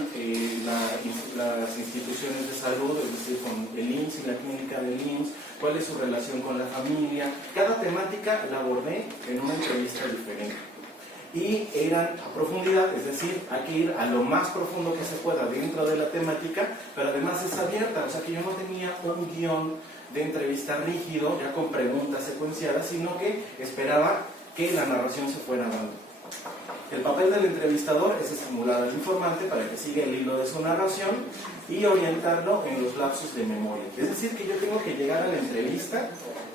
las instituciones de salud, es decir, con el IMSS y la clínica del IMSS, cuál es su relación con la familia. Cada temática la abordé en una entrevista diferente. Y eran a profundidad, es decir, hay que ir a lo más profundo que se pueda dentro de la temática, pero además es abierta, o sea que yo no tenía un guión de entrevista rígido, ya con preguntas secuenciadas, sino que esperaba que la narración se fuera dando. El papel del entrevistador es estimular al informante para que siga el hilo de su narración y orientarlo en los lapsos de memoria. Es decir, que yo tengo que llegar a la entrevista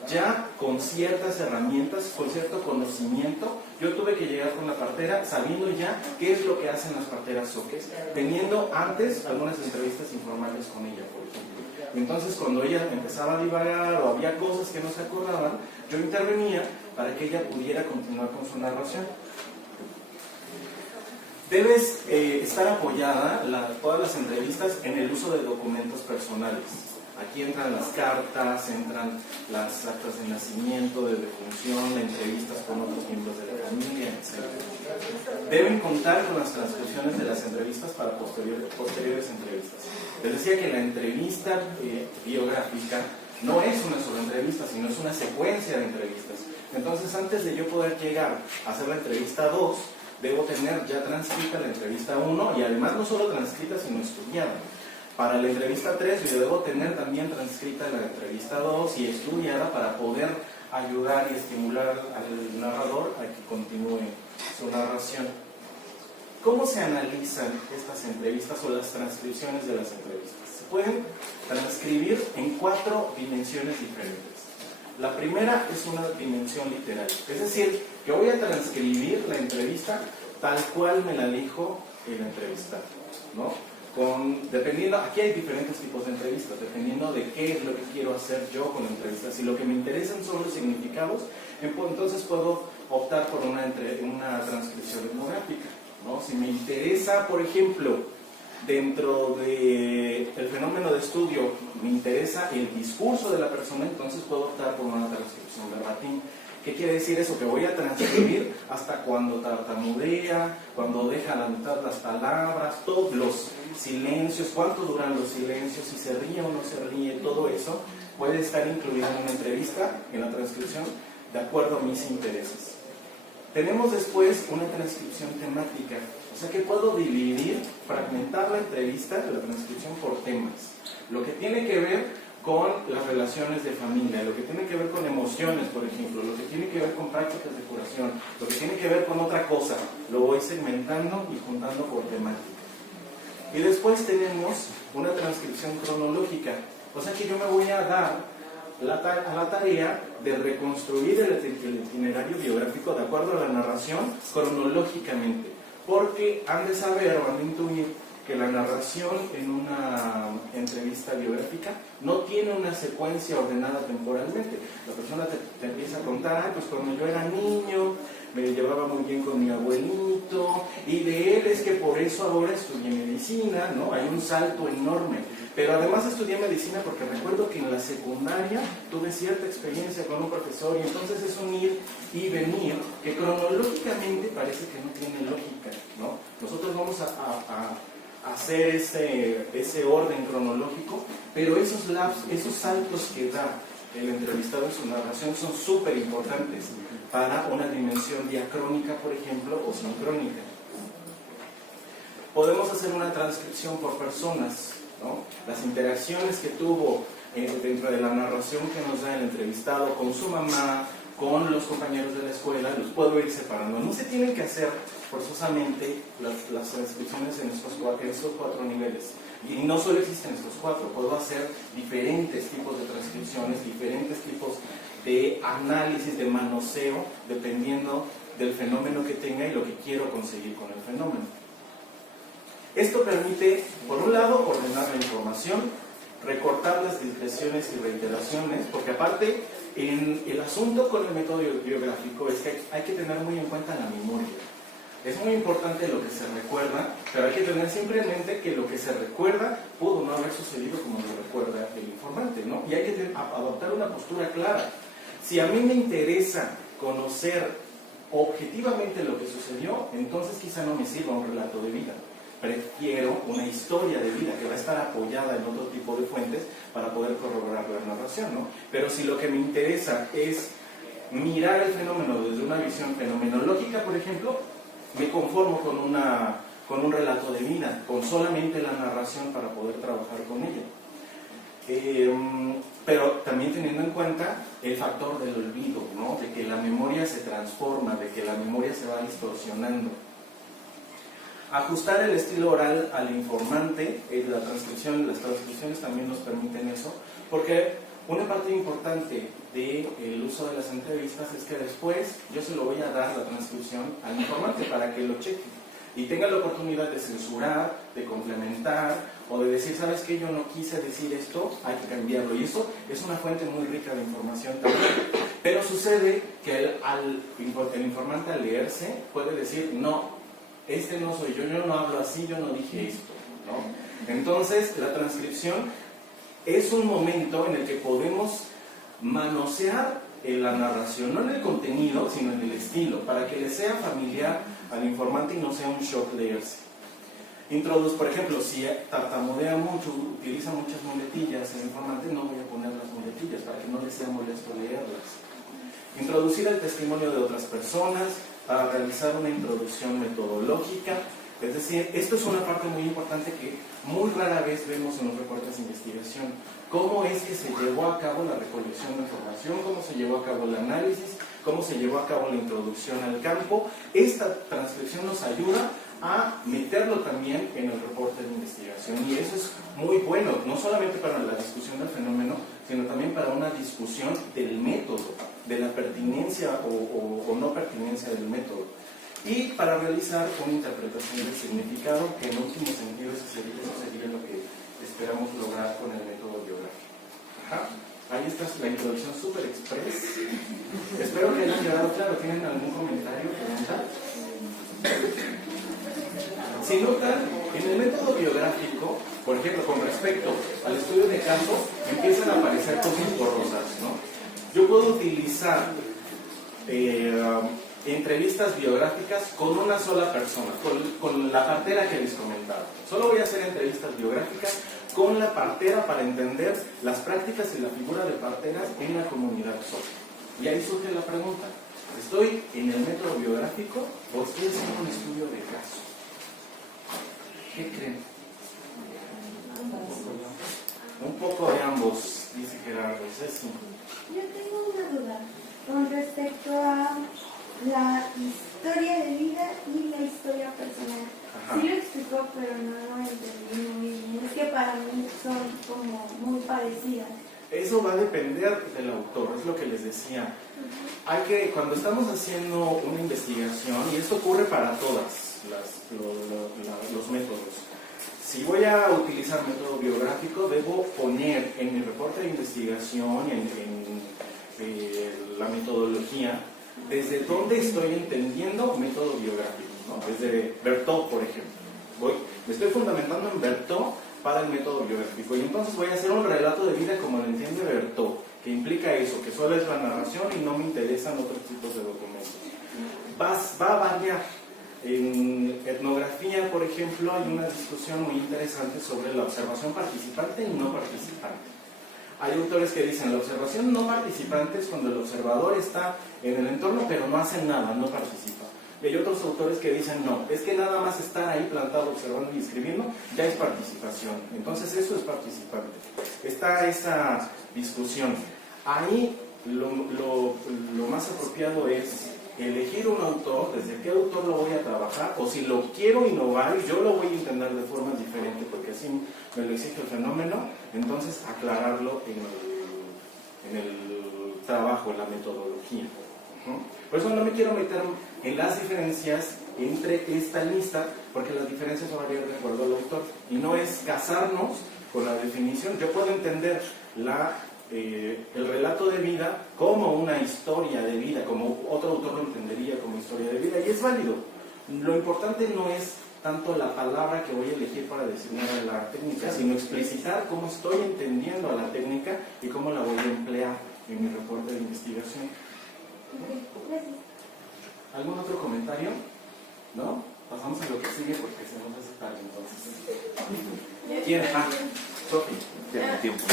ya con ciertas herramientas, con cierto conocimiento. Yo tuve que llegar con la partera sabiendo ya qué es lo que hacen las parteras soques, teniendo antes algunas entrevistas informales con ella, por ejemplo. Entonces, cuando ella empezaba a divagar o había cosas que no se acordaban, yo intervenía para que ella pudiera continuar con su narración. Debes estar apoyada, todas las entrevistas, en el uso de documentos personales. Aquí entran las cartas, entran las actas de nacimiento, de defunción, entrevistas con otros miembros de la familia, etc. Deben contar con las transcripciones de las entrevistas para posteriores entrevistas. Les decía que la entrevista biográfica no es una sola entrevista, sino es una secuencia de entrevistas. Entonces, antes de yo poder llegar a hacer la entrevista 2, debo tener ya transcrita la entrevista 1 y además no solo transcrita, sino estudiada. Para la entrevista 3 yo debo tener también transcrita la entrevista 2 y estudiada para poder ayudar y estimular al narrador a que continúe su narración. ¿Cómo se analizan estas entrevistas o las transcripciones de las entrevistas? Se pueden transcribir en 4 dimensiones diferentes. La primera es una dimensión literal, es decir, que voy a transcribir la entrevista tal cual me la dijo el entrevistado, ¿no? Dependiendo, aquí hay diferentes tipos de entrevistas, dependiendo de qué es lo que quiero hacer yo con la entrevista. Si lo que me interesan son los significados, entonces puedo optar por una transcripción etnográfica, ¿no? Si me interesa, por ejemplo, dentro del fenómeno de estudio, me interesa el discurso de la persona, entonces puedo optar por una transcripción verbatim. ¿Qué quiere decir eso? Que voy a transcribir hasta cuando tartamudea, cuando deja a la mitad las palabras, todos los silencios, cuánto duran los silencios, si se ríe o no se ríe, todo eso puede estar incluido en una entrevista, en la transcripción, de acuerdo a mis intereses. Tenemos después una transcripción temática, o sea que puedo dividir, fragmentar la entrevista, la transcripción por temas. Lo que tiene que ver con las relaciones de familia, lo que tiene que ver con emociones, por ejemplo, lo que tiene que ver con prácticas de curación, lo que tiene que ver con otra cosa, lo voy segmentando y juntando por temática. Y después tenemos una transcripción cronológica, o sea que yo me voy a dar a la tarea de reconstruir el itinerario biográfico de acuerdo a la narración cronológicamente, porque han de saber o han de intuir que la narración en una entrevista biográfica no tiene una secuencia ordenada temporalmente. La persona te empieza a contar, pues cuando yo era niño me llevaba muy bien con mi abuelito y de él es que por eso ahora estudié medicina, ¿no? Hay un salto enorme. Pero además estudié medicina porque recuerdo que en la secundaria tuve cierta experiencia con un profesor y entonces es un ir y venir que cronológicamente parece que no tiene lógica, ¿no? Nosotros vamos a hacer ese orden cronológico, pero esos saltos que da el entrevistado en su narración son súper importantes para una dimensión diacrónica, por ejemplo, o sincrónica. Podemos hacer una transcripción por personas, ¿no? Las interacciones que tuvo dentro de la narración que nos da el entrevistado con su mamá, con los compañeros de la escuela, los puedo ir separando. No se tienen que hacer forzosamente las transcripciones en estos cuatro niveles. Y no solo existen estos cuatro, puedo hacer diferentes tipos de transcripciones, diferentes tipos de análisis, de manoseo, dependiendo del fenómeno que tenga y lo que quiero conseguir con el fenómeno. Esto permite, por un lado, ordenar la información, recortar las digresiones y reiteraciones, porque aparte, en el asunto con el método biográfico es que hay que tener muy en cuenta la memoria. Es muy importante lo que se recuerda, pero hay que tener siempre en mente que lo que se recuerda pudo no haber sucedido como lo recuerda el informante, ¿no? Y hay que adoptar una postura clara. Si a mí me interesa conocer objetivamente lo que sucedió, entonces quizá no me sirva un relato de vida. Prefiero una historia de vida que va a estar apoyada en otro tipo de fuentes para poder corroborar la narración, ¿no? Pero si lo que me interesa es mirar el fenómeno desde una visión fenomenológica, por ejemplo, me conformo con un relato de vida, con solamente la narración para poder trabajar con ella. Pero también teniendo en cuenta el factor del olvido, ¿no? De que la memoria se transforma, de que la memoria se va distorsionando. Ajustar el estilo oral al informante, las transcripciones también nos permiten eso, porque una parte importante del uso de las entrevistas es que después yo se lo voy a dar la transcripción al informante para que lo cheque y tenga la oportunidad de censurar, de complementar o de decir, ¿sabes qué? Yo no quise decir esto, hay que cambiarlo. Y eso es una fuente muy rica de información también. Pero sucede que el informante al leerse puede decir, no, este no soy yo no hablo así, yo no dije esto, ¿no? Entonces, la transcripción es un momento en el que podemos manosear la narración, no en el contenido, sino en el estilo, para que le sea familiar al informante y no sea un shock leerse. Por ejemplo, si tartamudea mucho, utiliza muchas muletillas, el informante no voy a poner las muletillas para que no le sea molesto leerlas. Introducir el testimonio de otras personas para realizar una introducción metodológica. Es decir, esto es una parte muy importante que muy rara vez vemos en los reportes de investigación. Cómo es que se llevó a cabo la recolección de información, cómo se llevó a cabo el análisis, cómo se llevó a cabo la introducción al campo. Esta transcripción nos ayuda a meterlo también en el reporte de investigación. Y eso es muy bueno, no solamente para la discusión del fenómeno, sino también para una discusión del método, de la pertinencia o no pertinencia del método. Y para realizar una interpretación del significado, que en último sentido eso sería lo que esperamos lograr con el método biográfico. Ajá. Ahí está la introducción super express. Espero que hayan quedado claro. ¿Tienen algún comentario, pregunta? Si notan, en el método biográfico, por ejemplo, con respecto al estudio de caso, empiezan a aparecer cosas borrosas, ¿no? Yo puedo utilizar entrevistas biográficas con una sola persona, con la partera que les comentaba. Solo voy a hacer entrevistas biográficas con la partera para entender las prácticas y la figura de parteras en la comunidad sorda. Y ahí surge la pregunta, ¿estoy en el método biográfico o estoy haciendo un estudio de caso? ¿Qué creen? Un poco de ambos, dice Gerardo. Ceci. Yo tengo una duda con respecto a la historia de vida y la historia personal. Ajá. Sí lo explicó, pero no lo entendí muy bien. Es que para mí son como muy parecidas. Eso va a depender del autor, es lo que les decía. Cuando estamos haciendo una investigación, y esto ocurre para todas los métodos, si voy a utilizar método biográfico, debo poner en mi reporte de investigación, en la metodología, desde dónde estoy entendiendo método biográfico, ¿no? Desde Berthaud, por ejemplo. Me estoy fundamentando en Berthaud para el método biográfico, y entonces voy a hacer un relato de vida como lo entiende Berthaud, que implica eso, que solo es la narración y no me interesan otros tipos de documentos. Va a variar. En etnografía, por ejemplo, hay una discusión muy interesante sobre la observación participante y no participante. Hay autores que dicen la observación no participante es cuando el observador está en el entorno pero no hace nada, no participa. Y hay otros autores que dicen, no, es que nada más estar ahí plantado, observando y escribiendo, ya es participación. Entonces eso es participante. Está esa discusión. Ahí lo más apropiado es elegir un autor, desde qué autor lo voy a trabajar, o si lo quiero innovar, yo lo voy a entender de formas diferentes, porque así me lo exige el fenómeno, entonces aclararlo en el trabajo, en la metodología. Por eso no me quiero meter en las diferencias entre esta lista, porque las diferencias van a variar de acuerdo al autor, y no es casarnos con la definición. Yo puedo entender el relato de vida como una historia de vida, como otro autor lo entendería como historia de vida, y es válido. Lo importante no es tanto la palabra que voy a elegir para designar a la técnica, sino explicitar cómo estoy entendiendo a la técnica y cómo la voy a emplear en mi reporte de investigación. ¿Algún otro comentario? ¿No? Pasamos a lo que sigue porque se nos hace tarde entonces. ¿Quién? Sofi. Ya, tiempo.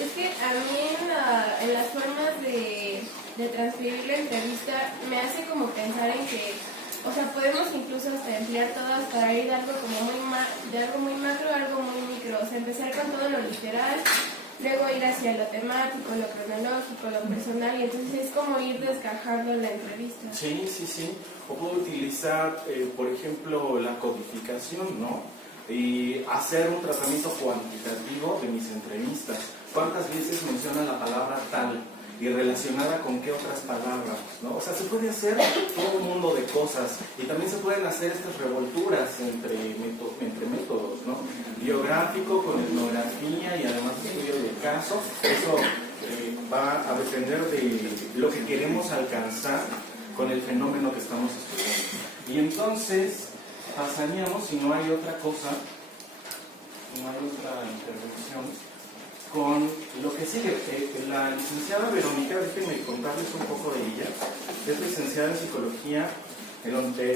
Es que a mí en las formas de transcribir la entrevista me hace como pensar en que, o sea, podemos incluso hasta emplear todas para ir de algo como de algo muy macro a algo muy micro, o sea, empezar con todo lo literal, luego ir hacia lo temático, lo cronológico, lo personal, y entonces es como ir desgajando la entrevista. Sí, sí, sí. O puedo utilizar, por ejemplo, la codificación, ¿no? Y hacer un tratamiento cuantitativo de mis entrevistas. ¿Cuántas veces mencionan la palabra tal? Y relacionada con qué otras palabras, ¿no? O sea, se puede hacer todo un mundo de cosas. Y también se pueden hacer estas revolturas entre métodos, ¿no? Biográfico con etnografía y además estudio de caso. Eso va a depender de lo que queremos alcanzar con el fenómeno que estamos estudiando. Y entonces pasaríamos, si no hay otra cosa, no hay otra intervención, con lo que sigue. La licenciada Verónica, déjenme contarles un poco de ella. Es licenciada en Psicología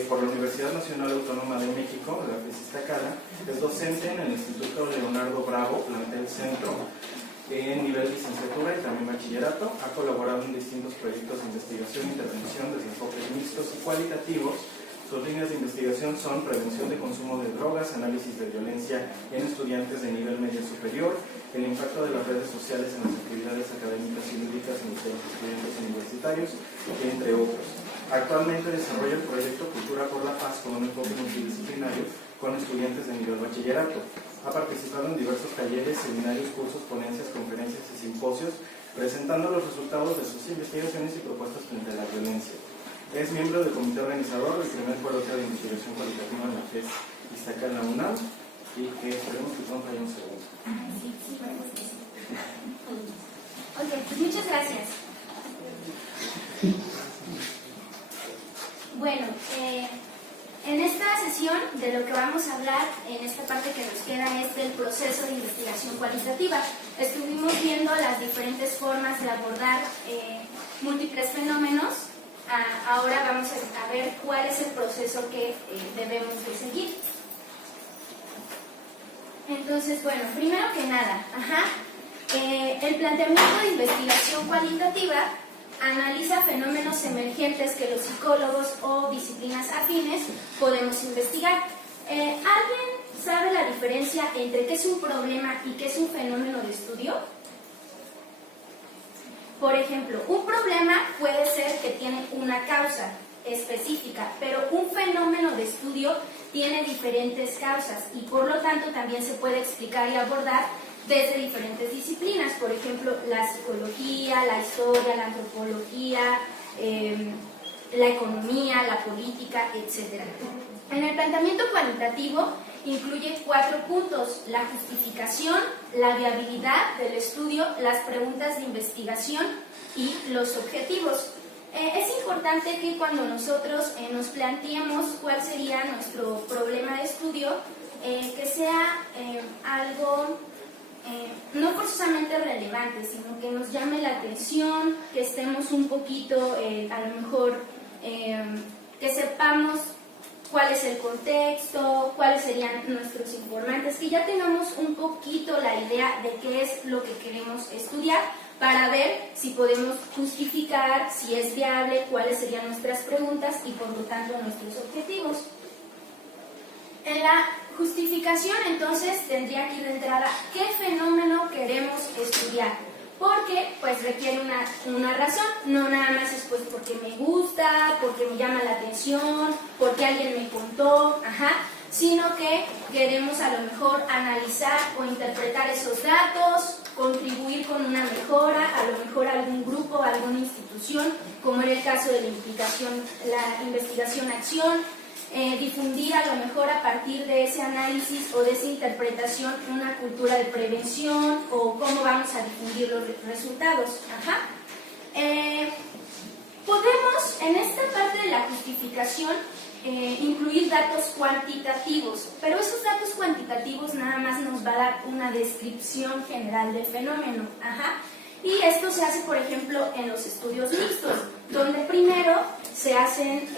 por la Universidad Nacional Autónoma de México, de la FES Iztacala. Es docente en el Instituto Leonardo Bravo, plantel Centro, en nivel licenciatura y también bachillerato. Ha colaborado en distintos proyectos de investigación e intervención desde enfoques mixtos y cualitativos. Sus líneas de investigación son prevención de consumo de drogas, análisis de violencia en estudiantes de nivel medio superior, el impacto de las redes sociales en las actividades académicas y lúdicas en los estudiantes universitarios, entre otros. Actualmente desarrolla el proyecto Cultura por la Paz con un enfoque multidisciplinario con estudiantes de nivel bachillerato. Ha participado en diversos talleres, seminarios, cursos, ponencias, conferencias y simposios, presentando los resultados de sus investigaciones y propuestas frente a la violencia. Es miembro del comité organizador del primer coloquio de investigación cualitativa en la FES Iztacala UNAM, y que esperemos que pronto haya un segundo. Ok, pues muchas gracias. Bueno, en esta sesión de lo que vamos a hablar, en esta parte que nos queda, es del proceso de investigación cualitativa. Estuvimos viendo las diferentes formas de abordar múltiples fenómenos. Ahora vamos a ver cuál es el proceso que debemos de seguir. Entonces, bueno, primero que nada, el planteamiento de investigación cualitativa analiza fenómenos emergentes que los psicólogos o disciplinas afines podemos investigar. ¿Alguien sabe la diferencia entre qué es un problema y qué es un fenómeno de estudio? Por ejemplo, un problema puede ser que tiene una causa específica, pero un fenómeno de estudio tiene diferentes causas y por lo tanto también se puede explicar y abordar desde diferentes disciplinas, por ejemplo, la psicología, la historia, la antropología, la economía, la política, etc. En el planteamiento cualitativo incluye 4 puntos: la justificación, la viabilidad del estudio, las preguntas de investigación y los objetivos. Es importante que cuando nosotros nos planteemos cuál sería nuestro problema de estudio, que sea algo no forzosamente relevante, sino que nos llame la atención, que estemos un poquito, a lo mejor, que sepamos cuál es el contexto, cuáles serían nuestros informantes, que ya tengamos un poquito la idea de qué es lo que queremos estudiar, para ver si podemos justificar, si es viable, cuáles serían nuestras preguntas y por lo tanto nuestros objetivos. En la justificación entonces tendría que ir de entrada qué fenómeno queremos estudiar, porque pues requiere una razón, no nada más es pues porque me gusta, porque me llama la atención, porque alguien me contó, sino que queremos a lo mejor analizar o interpretar esos datos, contribuir con una mejora, a lo mejor a algún grupo, a alguna institución, como en el caso de la investigación-acción, difundir a lo mejor a partir de ese análisis o de esa interpretación una cultura de prevención o cómo vamos a difundir los resultados. Podemos en esta parte de la justificación incluir datos cuantitativos, pero esos datos cuantitativos nada más nos va a dar una descripción general del fenómeno. Y esto se hace, por ejemplo, en los estudios mixtos, donde primero se hacen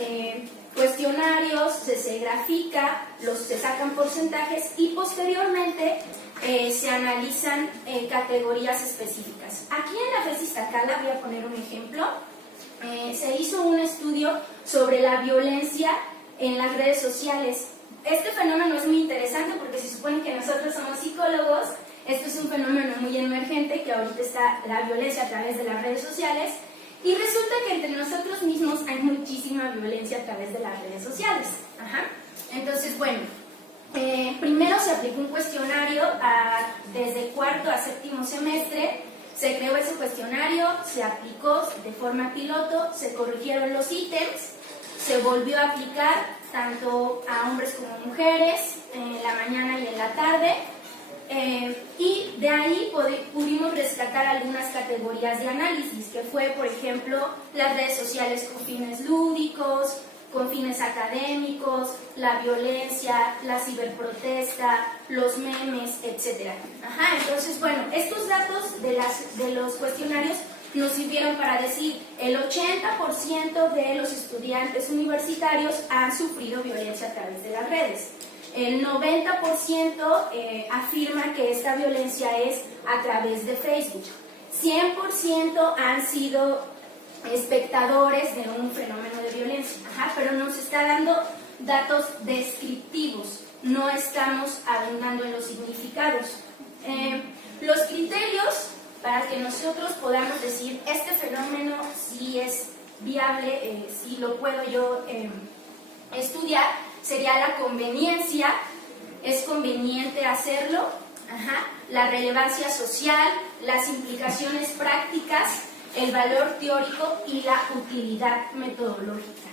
cuestionarios, se grafica, se sacan porcentajes y posteriormente se analizan categorías específicas. Aquí en la FES Iztacala voy a poner un ejemplo. Se hizo un estudio sobre la violencia en las redes sociales. Este fenómeno es muy interesante porque se supone que nosotros somos psicólogos. Esto es un fenómeno muy emergente, que ahorita está la violencia a través de las redes sociales, y resulta que entre nosotros mismos hay muchísima violencia a través de las redes sociales. Entonces, bueno, primero se aplicó un cuestionario desde cuarto a séptimo semestre. Se creó ese cuestionario, se aplicó de forma piloto, se corrigieron los ítems, se volvió a aplicar tanto a hombres como mujeres en la mañana y en la tarde, y de ahí pudimos rescatar algunas categorías de análisis, que fue, por ejemplo, las redes sociales con fines lúdicos, con fines académicos, la violencia, la ciberprotesta, los memes, etc. Entonces, bueno, estos datos de los cuestionarios nos sirvieron para decir el 80% de los estudiantes universitarios han sufrido violencia a través de las redes. El 90% afirma que esta violencia es a través de Facebook. 100% han sido espectadores de un fenómeno de violencia, pero nos está dando datos descriptivos, no estamos abundando en los significados. Los criterios para que nosotros podamos decir este fenómeno sí es viable, sí lo puedo yo estudiar, sería la conveniencia, es conveniente hacerlo, la relevancia social, las implicaciones prácticas, el valor teórico y la utilidad metodológica.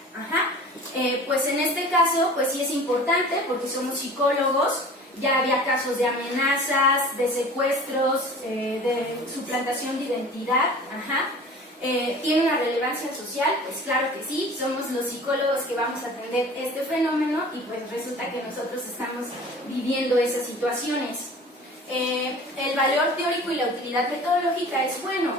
Pues en este caso, pues sí es importante porque somos psicólogos, ya había casos de amenazas, de secuestros, de suplantación de identidad. ¿Tiene una relevancia social? Pues claro que sí, somos los psicólogos que vamos a atender este fenómeno y pues resulta que nosotros estamos viviendo esas situaciones. El valor teórico y la utilidad metodológica es bueno.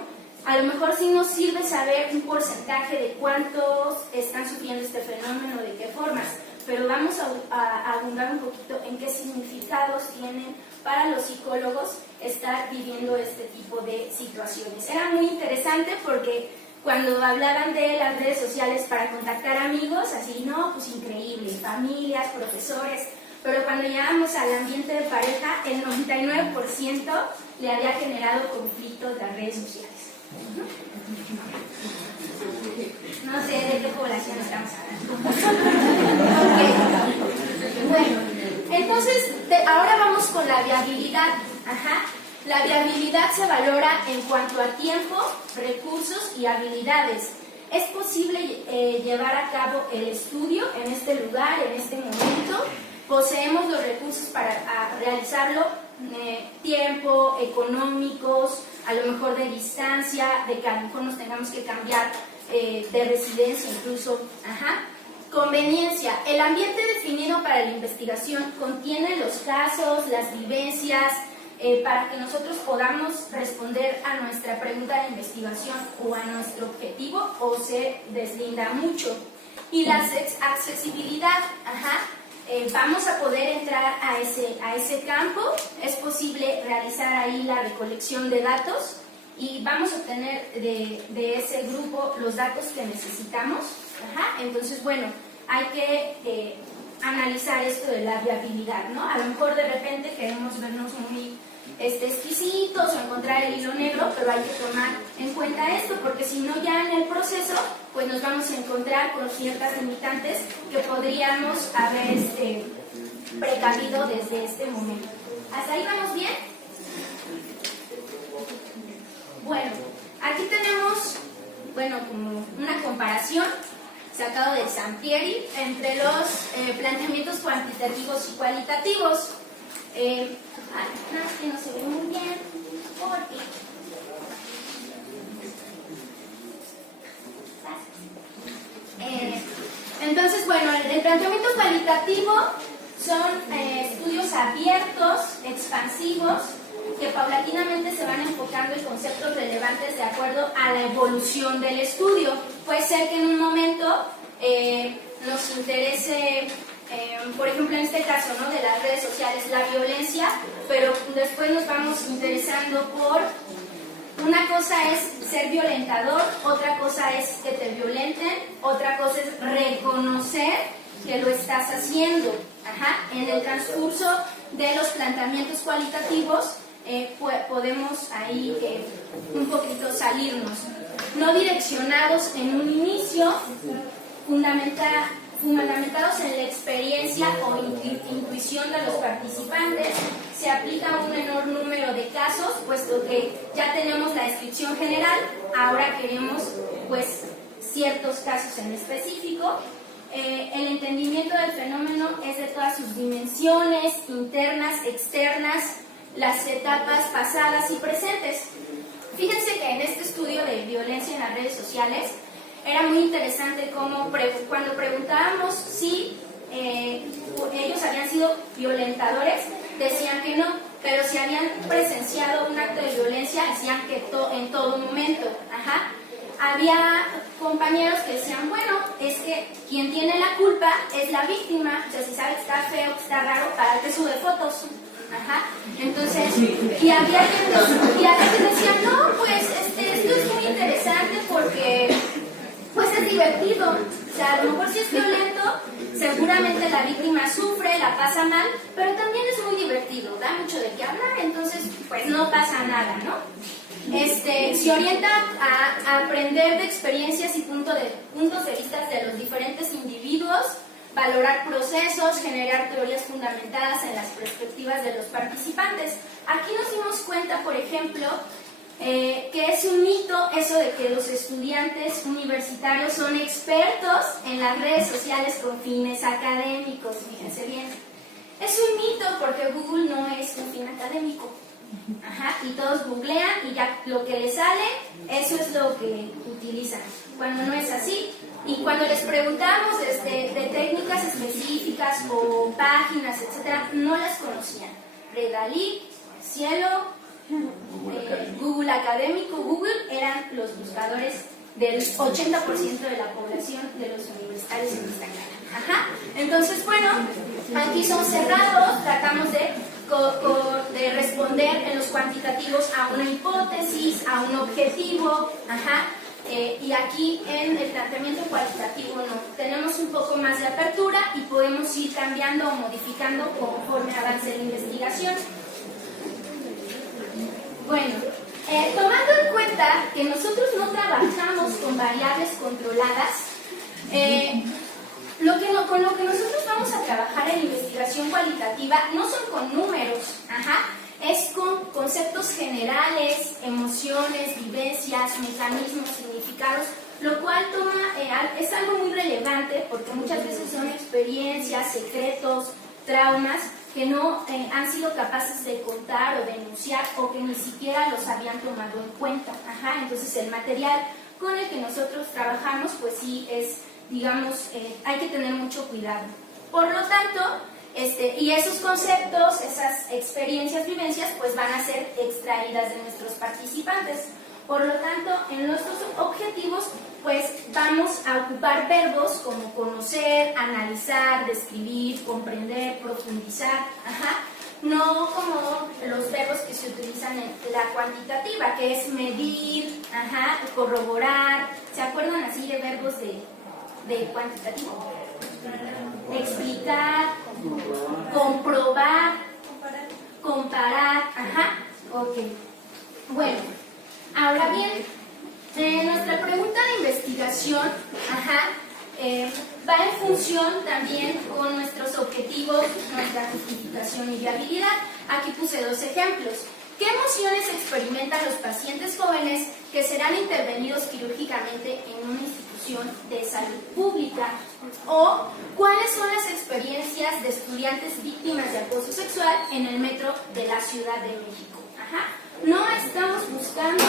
A lo mejor sí nos sirve saber un porcentaje de cuántos están sufriendo este fenómeno, de qué formas, pero vamos a abundar un poquito en qué significados tienen para los psicólogos estar viviendo este tipo de situaciones. Era muy interesante porque cuando hablaban de las redes sociales para contactar amigos, así, no, pues increíble, familias, profesores, pero cuando llegamos al ambiente de pareja, el 99% le había generado conflictos las redes sociales. No sé de qué población estamos hablando. Bueno, entonces ahora vamos con la viabilidad. La viabilidad se valora en cuanto a tiempo, recursos y habilidades. ¿Es posible llevar a cabo el estudio en este lugar, en este momento? ¿Poseemos los recursos para realizarlo? Tiempo, económicos, a lo mejor de distancia, de que a lo mejor nos tengamos que cambiar de residencia incluso. Conveniencia. El ambiente definido para la investigación contiene los casos, las vivencias, para que nosotros podamos responder a nuestra pregunta de investigación o a nuestro objetivo, o se deslinda mucho. Y la accesibilidad. Vamos a poder entrar a ese campo, es posible realizar ahí la recolección de datos y vamos a obtener de ese grupo los datos que necesitamos. Ajá. Entonces, bueno, hay que analizar esto de la viabilidad, ¿no? A lo mejor de repente queremos vernos muy exquisitos o encontrar el hilo negro, pero hay que tomar en cuenta esto, porque si no, ya en el proceso pues nos vamos a encontrar con ciertas limitantes que podríamos haber precavido desde este momento. ¿Hasta ahí vamos bien? Bueno, aquí tenemos, bueno, como una comparación sacado de Sampieri entre los planteamientos cuantitativos y cualitativos. Que no se ve muy bien, porque entonces, bueno, el planteamiento cualitativo son estudios abiertos, expansivos, que paulatinamente se van enfocando en conceptos relevantes de acuerdo a la evolución del estudio. Puede ser que en un momento nos interese, por ejemplo en este caso, ¿no?, de las redes sociales, la violencia, pero después nos vamos interesando por, una cosa es ser violentador, otra cosa es que te violenten, otra cosa es reconocer que lo estás haciendo. Ajá. En el transcurso de los planteamientos cualitativos podemos ahí un poquito salirnos, no direccionados en un inicio, fundamentados en la experiencia o intuición de los participantes. Se aplica un menor número de casos, puesto que ya tenemos la descripción general, ahora queremos pues ciertos casos en específico. El entendimiento del fenómeno es de todas sus dimensiones, internas, externas, las etapas pasadas y presentes. Fíjense que en este estudio de violencia en las redes sociales era muy interesante cómo cuando preguntábamos si ellos habían sido violentadores, decían que no, pero si habían presenciado un acto de violencia, decían que en todo momento. Ajá. Había compañeros que decían, bueno, es que quien tiene la culpa es la víctima, o sea, si sabe que está feo, que está raro, ¿para qué sube fotos? Ajá. Entonces, y había quien decía, no, pues esto es muy interesante porque pues es divertido, o sea, a lo mejor si es violento, seguramente la víctima sufre, la pasa mal, pero también es muy divertido, da mucho de qué hablar, entonces pues no pasa nada, ¿no? Se orienta a aprender de experiencias y puntos de vista de los diferentes individuos, valorar procesos, generar teorías fundamentadas en las perspectivas de los participantes. Aquí nos dimos cuenta, por ejemplo, que es un mito eso de que los estudiantes universitarios son expertos en las redes sociales con fines académicos. Fíjense bien, es un mito porque Google no es un fin académico. Ajá, y todos googlean y ya lo que les sale, eso es lo que utilizan, cuando no es así. Y cuando les preguntamos de técnicas específicas o páginas, etcétera, no las conocían. Regalí, Cielo, Google Académico, Google eran los buscadores del 80% de la población de los universitarios en Instagram. Ajá. Entonces, bueno, aquí son cerrados, tratamos de responder en los cuantitativos a una hipótesis, a un objetivo. Ajá. Y aquí en el planteamiento cualitativo no, tenemos un poco más de apertura y podemos ir cambiando o modificando conforme avance la investigación. Bueno, tomando en cuenta que nosotros no trabajamos con variables controladas, con lo que nosotros vamos a trabajar en investigación cualitativa no son con números, ajá, es con conceptos generales, emociones, vivencias, mecanismos, significados, lo cual es algo muy relevante porque muchas veces son experiencias, secretos, traumas que no han sido capaces de contar o denunciar o que ni siquiera los habían tomado en cuenta. Ajá, entonces el material con el que nosotros trabajamos pues sí es, digamos, hay que tener mucho cuidado. Por lo tanto, y esos conceptos, esas experiencias, vivencias, pues van a ser extraídas de nuestros participantes. Por lo tanto, en nuestros objetivos, pues vamos a ocupar verbos como conocer, analizar, describir, comprender, profundizar. Ajá. no como los verbos que se utilizan en la cuantitativa, que es medir, corroborar. ¿Se acuerdan así de verbos de cuantitativo? Explicar, comprobar, comparar, ok. Bueno, ahora bien, nuestra pregunta de investigación, va en función también con nuestros objetivos, nuestra justificación y viabilidad. Aquí puse 2 ejemplos. ¿Qué emociones experimentan los pacientes jóvenes que serán intervenidos quirúrgicamente en una institución de salud pública? ¿O cuáles son las experiencias de estudiantes víctimas de acoso sexual en el metro de la Ciudad de México? No estamos buscando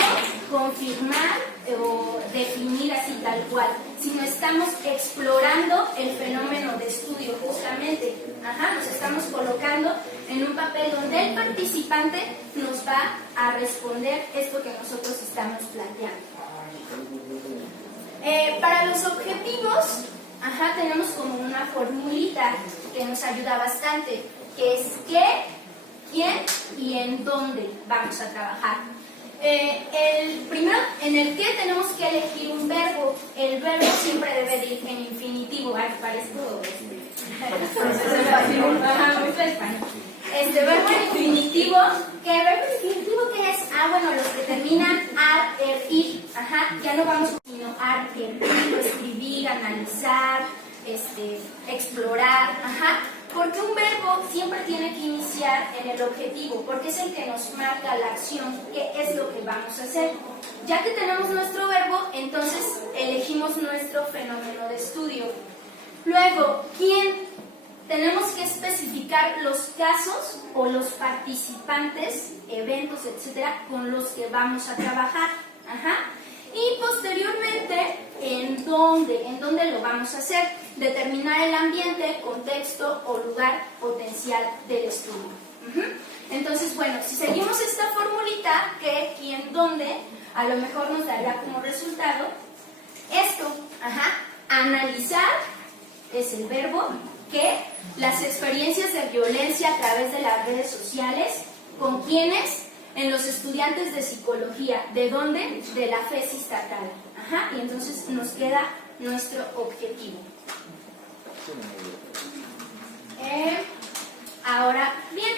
confirmar o definir así tal cual, sino estamos explorando el fenómeno de estudio justamente. Nos estamos colocando en un papel donde el participante nos va a responder esto que nosotros estamos planteando. Para los objetivos, tenemos como una formulita que nos ayuda bastante, que es qué, quién y en dónde vamos a trabajar. El primero, en el que tenemos que elegir un verbo. El verbo siempre debe de ir en infinitivo. Parezco verbo en infinitivo. ¿Qué verbo en infinitivo qué es? Bueno, los que terminan ar, er, ir. Ya no vamos sino ar, er, ir, escribir, analizar, explorar. Porque un verbo siempre tiene que iniciar en el objetivo, porque es el que nos marca la acción, qué es lo que vamos a hacer. Ya que tenemos nuestro verbo, entonces elegimos nuestro fenómeno de estudio. Luego, ¿quién? Tenemos que especificar los casos o los participantes, eventos, etcétera, con los que vamos a trabajar. Y posteriormente, ¿en dónde lo vamos a hacer? Determinar el ambiente, contexto o lugar potencial del estudio. Entonces, bueno, si seguimos esta formulita, qué, quién, dónde, a lo mejor nos daría como resultado esto. Analizar es el verbo, que las experiencias de violencia a través de las redes sociales, ¿con quiénes? En los estudiantes de psicología. ¿De dónde? De la FES estatal. Y entonces nos queda nuestro objetivo. Ahora bien,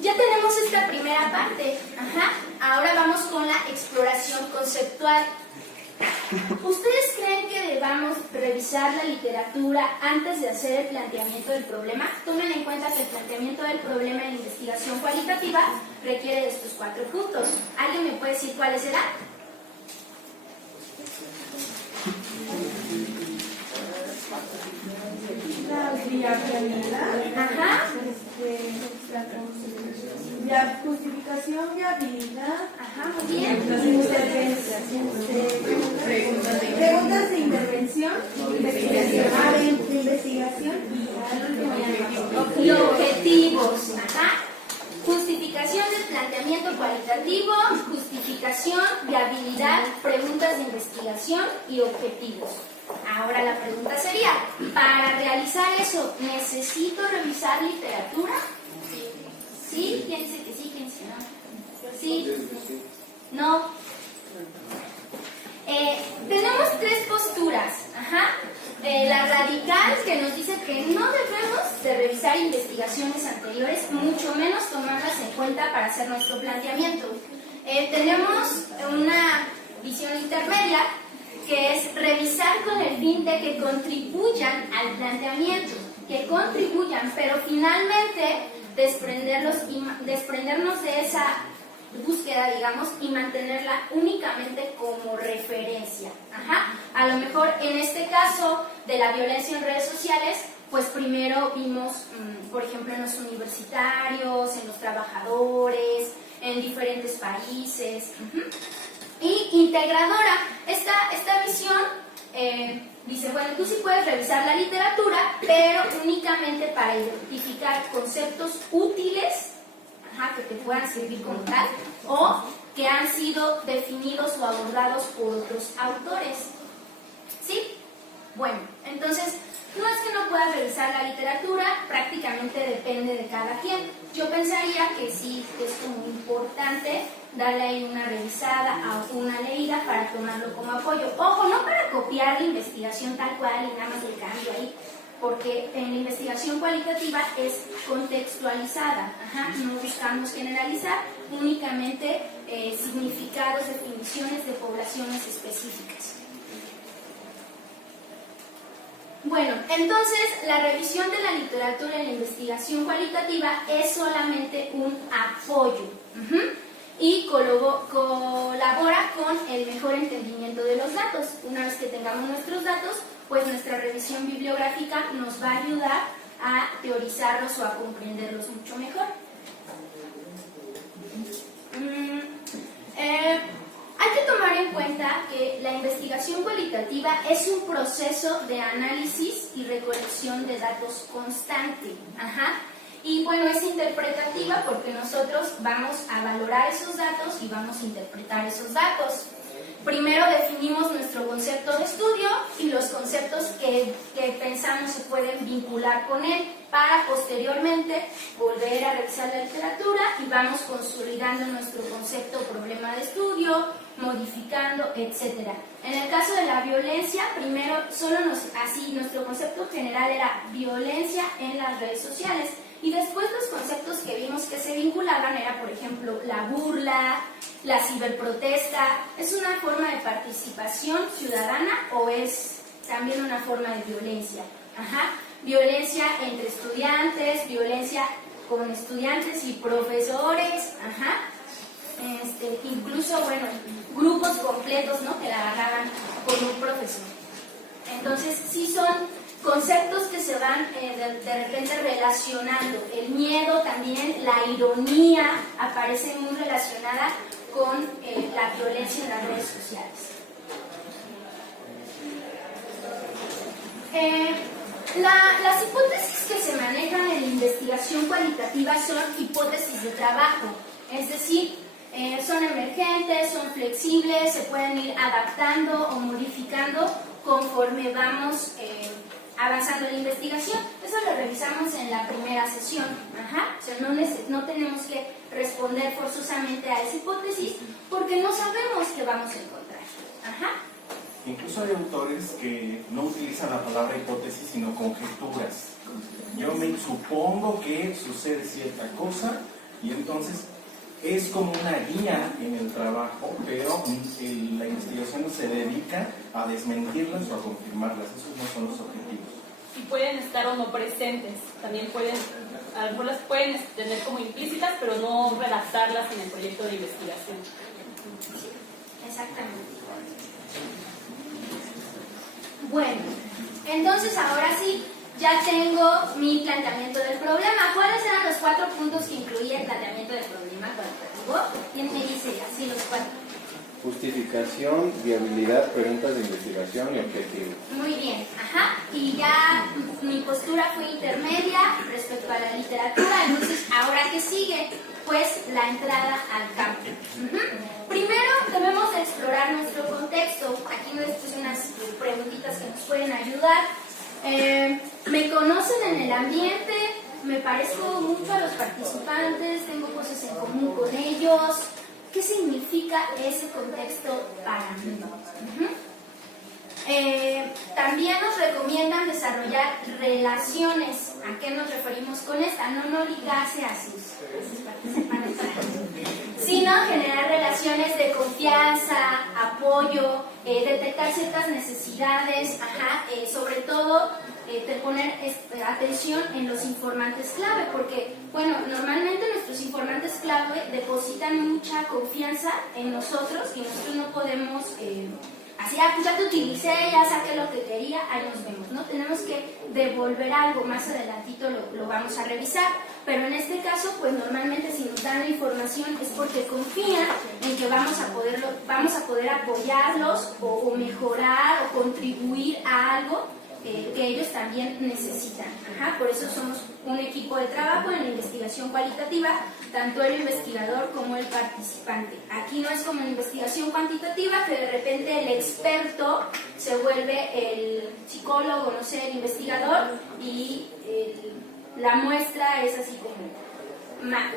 ya tenemos esta primera parte. Ahora vamos con la exploración conceptual. ¿Ustedes creen que debamos revisar la literatura antes de hacer el planteamiento del problema? Tomen en cuenta que el planteamiento del problema en investigación cualitativa requiere de estos 4 puntos. ¿Alguien me puede decir cuáles serán? La viabilidad, justificación, viabilidad, muy bien. Preguntas de intervención, investigación y objetivos. Justificación del planteamiento cualitativo, justificación, viabilidad, preguntas de investigación y objetivos. Ahora la pregunta sería, para realizar eso, ¿necesito revisar literatura? ¿Sí? ¿Quién dice que sí? ¿Quién dice que no? ¿Sí? ¿No? Tenemos 3 posturas. La radical, que nos dice que no debemos de revisar investigaciones anteriores, mucho menos tomarlas en cuenta para hacer nuestro planteamiento. Tenemos una visión intermedia, que es revisar con el fin de que contribuyan al planteamiento, pero finalmente desprendernos de esa búsqueda, digamos, y mantenerla únicamente como referencia. A lo mejor en este caso de la violencia en redes sociales, pues primero vimos, por ejemplo, en los universitarios, en los trabajadores, en diferentes países. Y integradora, esta visión dice, bueno, tú sí puedes revisar la literatura, pero únicamente para identificar conceptos útiles, que te puedan servir como tal, o que han sido definidos o abordados por otros autores. ¿Sí? Bueno, entonces, No es que no puedas revisar la literatura, prácticamente depende de cada quien. Yo pensaría que sí es como importante darle ahí una revisada o una leída para tomarlo como apoyo. Ojo, no para copiar la investigación tal cual y nada más el cambio ahí, porque en la investigación cualitativa es contextualizada, no buscamos generalizar, únicamente significados, definiciones de poblaciones específicas. Bueno, entonces la revisión de la literatura en la investigación cualitativa es solamente un apoyo y colabora con el mejor entendimiento de los datos. Una vez que tengamos nuestros datos, pues nuestra revisión bibliográfica nos va a ayudar a teorizarlos o a comprenderlos mucho mejor. Hay que tomar en cuenta que la investigación cualitativa es un proceso de análisis y recolección de datos constante. Y bueno, es interpretativa porque nosotros vamos a valorar esos datos y vamos a interpretar esos datos. Primero definimos nuestro concepto de estudio y los conceptos que pensamos se pueden vincular con él para posteriormente volver a revisar la literatura y vamos consolidando nuestro concepto problema de estudio, modificando, etc. En el caso de la violencia, primero nuestro concepto general era violencia en las redes sociales. Y después los conceptos que vimos que se vinculaban era, por ejemplo, la burla, la ciberprotesta. ¿Es una forma de participación ciudadana o es también una forma de violencia? Violencia entre estudiantes, violencia con estudiantes y profesores, incluso, bueno, grupos completos, ¿no?, que la agarraban con un profesor. Entonces, sí son conceptos que se van de repente relacionando. El miedo también, la ironía, aparece muy relacionada con la violencia en las redes sociales. Las hipótesis que se manejan en la investigación cualitativa son hipótesis de trabajo, es decir, son emergentes, son flexibles, se pueden ir adaptando o modificando conforme vamos avanzando en la investigación. Eso lo revisamos en la primera sesión. O sea, no tenemos que responder forzosamente a esa hipótesis porque no sabemos qué vamos a encontrar. Incluso hay autores que no utilizan la palabra hipótesis, sino conjeturas. Yo me supongo que sucede cierta cosa y entonces es como una guía en el trabajo, pero la investigación no se dedica a desmentirlas o a confirmarlas. Esos no son los objetivos. Y pueden estar o no presentes. También a lo mejor las pueden tener como implícitas, pero no redactarlas en el proyecto de investigación. Exactamente. Bueno, entonces ahora sí, ya tengo mi planteamiento del problema. ¿Cuáles eran los 4 puntos que incluía el planteamiento del problema cualitativo? ¿Quién me dice así los 4? Justificación, viabilidad, preguntas de investigación y objetivo. Muy bien, y ya mi postura fue intermedia respecto a la literatura. Entonces, ¿ahora qué sigue? Pues la entrada al campo. Primero debemos de explorar nuestro contexto. Aquí les puse unas preguntitas que nos pueden ayudar. ¿Me conocen en el ambiente? ¿Me parezco mucho a los participantes? ¿Tengo cosas en común con ellos? ¿Qué significa ese contexto para mí? También nos recomiendan desarrollar relaciones. ¿A qué nos referimos con esta? No ligarse a sus participantes, sino generar relaciones de confianza, apoyo, detectar ciertas necesidades, sobre todo de poner atención en los informantes clave, porque, bueno, normalmente nuestros informantes clave depositan mucha confianza en nosotros y nosotros no podemos así, pues ya te utilicé, ya saqué lo que quería, ahí nos vemos, ¿no? Tenemos que devolver algo, más adelantito lo vamos a revisar, pero en este caso, pues normalmente si nos dan la información es porque confían en que vamos a poder apoyarlos o mejorar o contribuir a algo que ellos también necesitan. Ajá, por eso somos un equipo de trabajo en la investigación cualitativa, tanto el investigador como el participante. Aquí no es como en investigación cuantitativa, que de repente el experto se vuelve el psicólogo, no sé, el investigador, y la muestra es así como más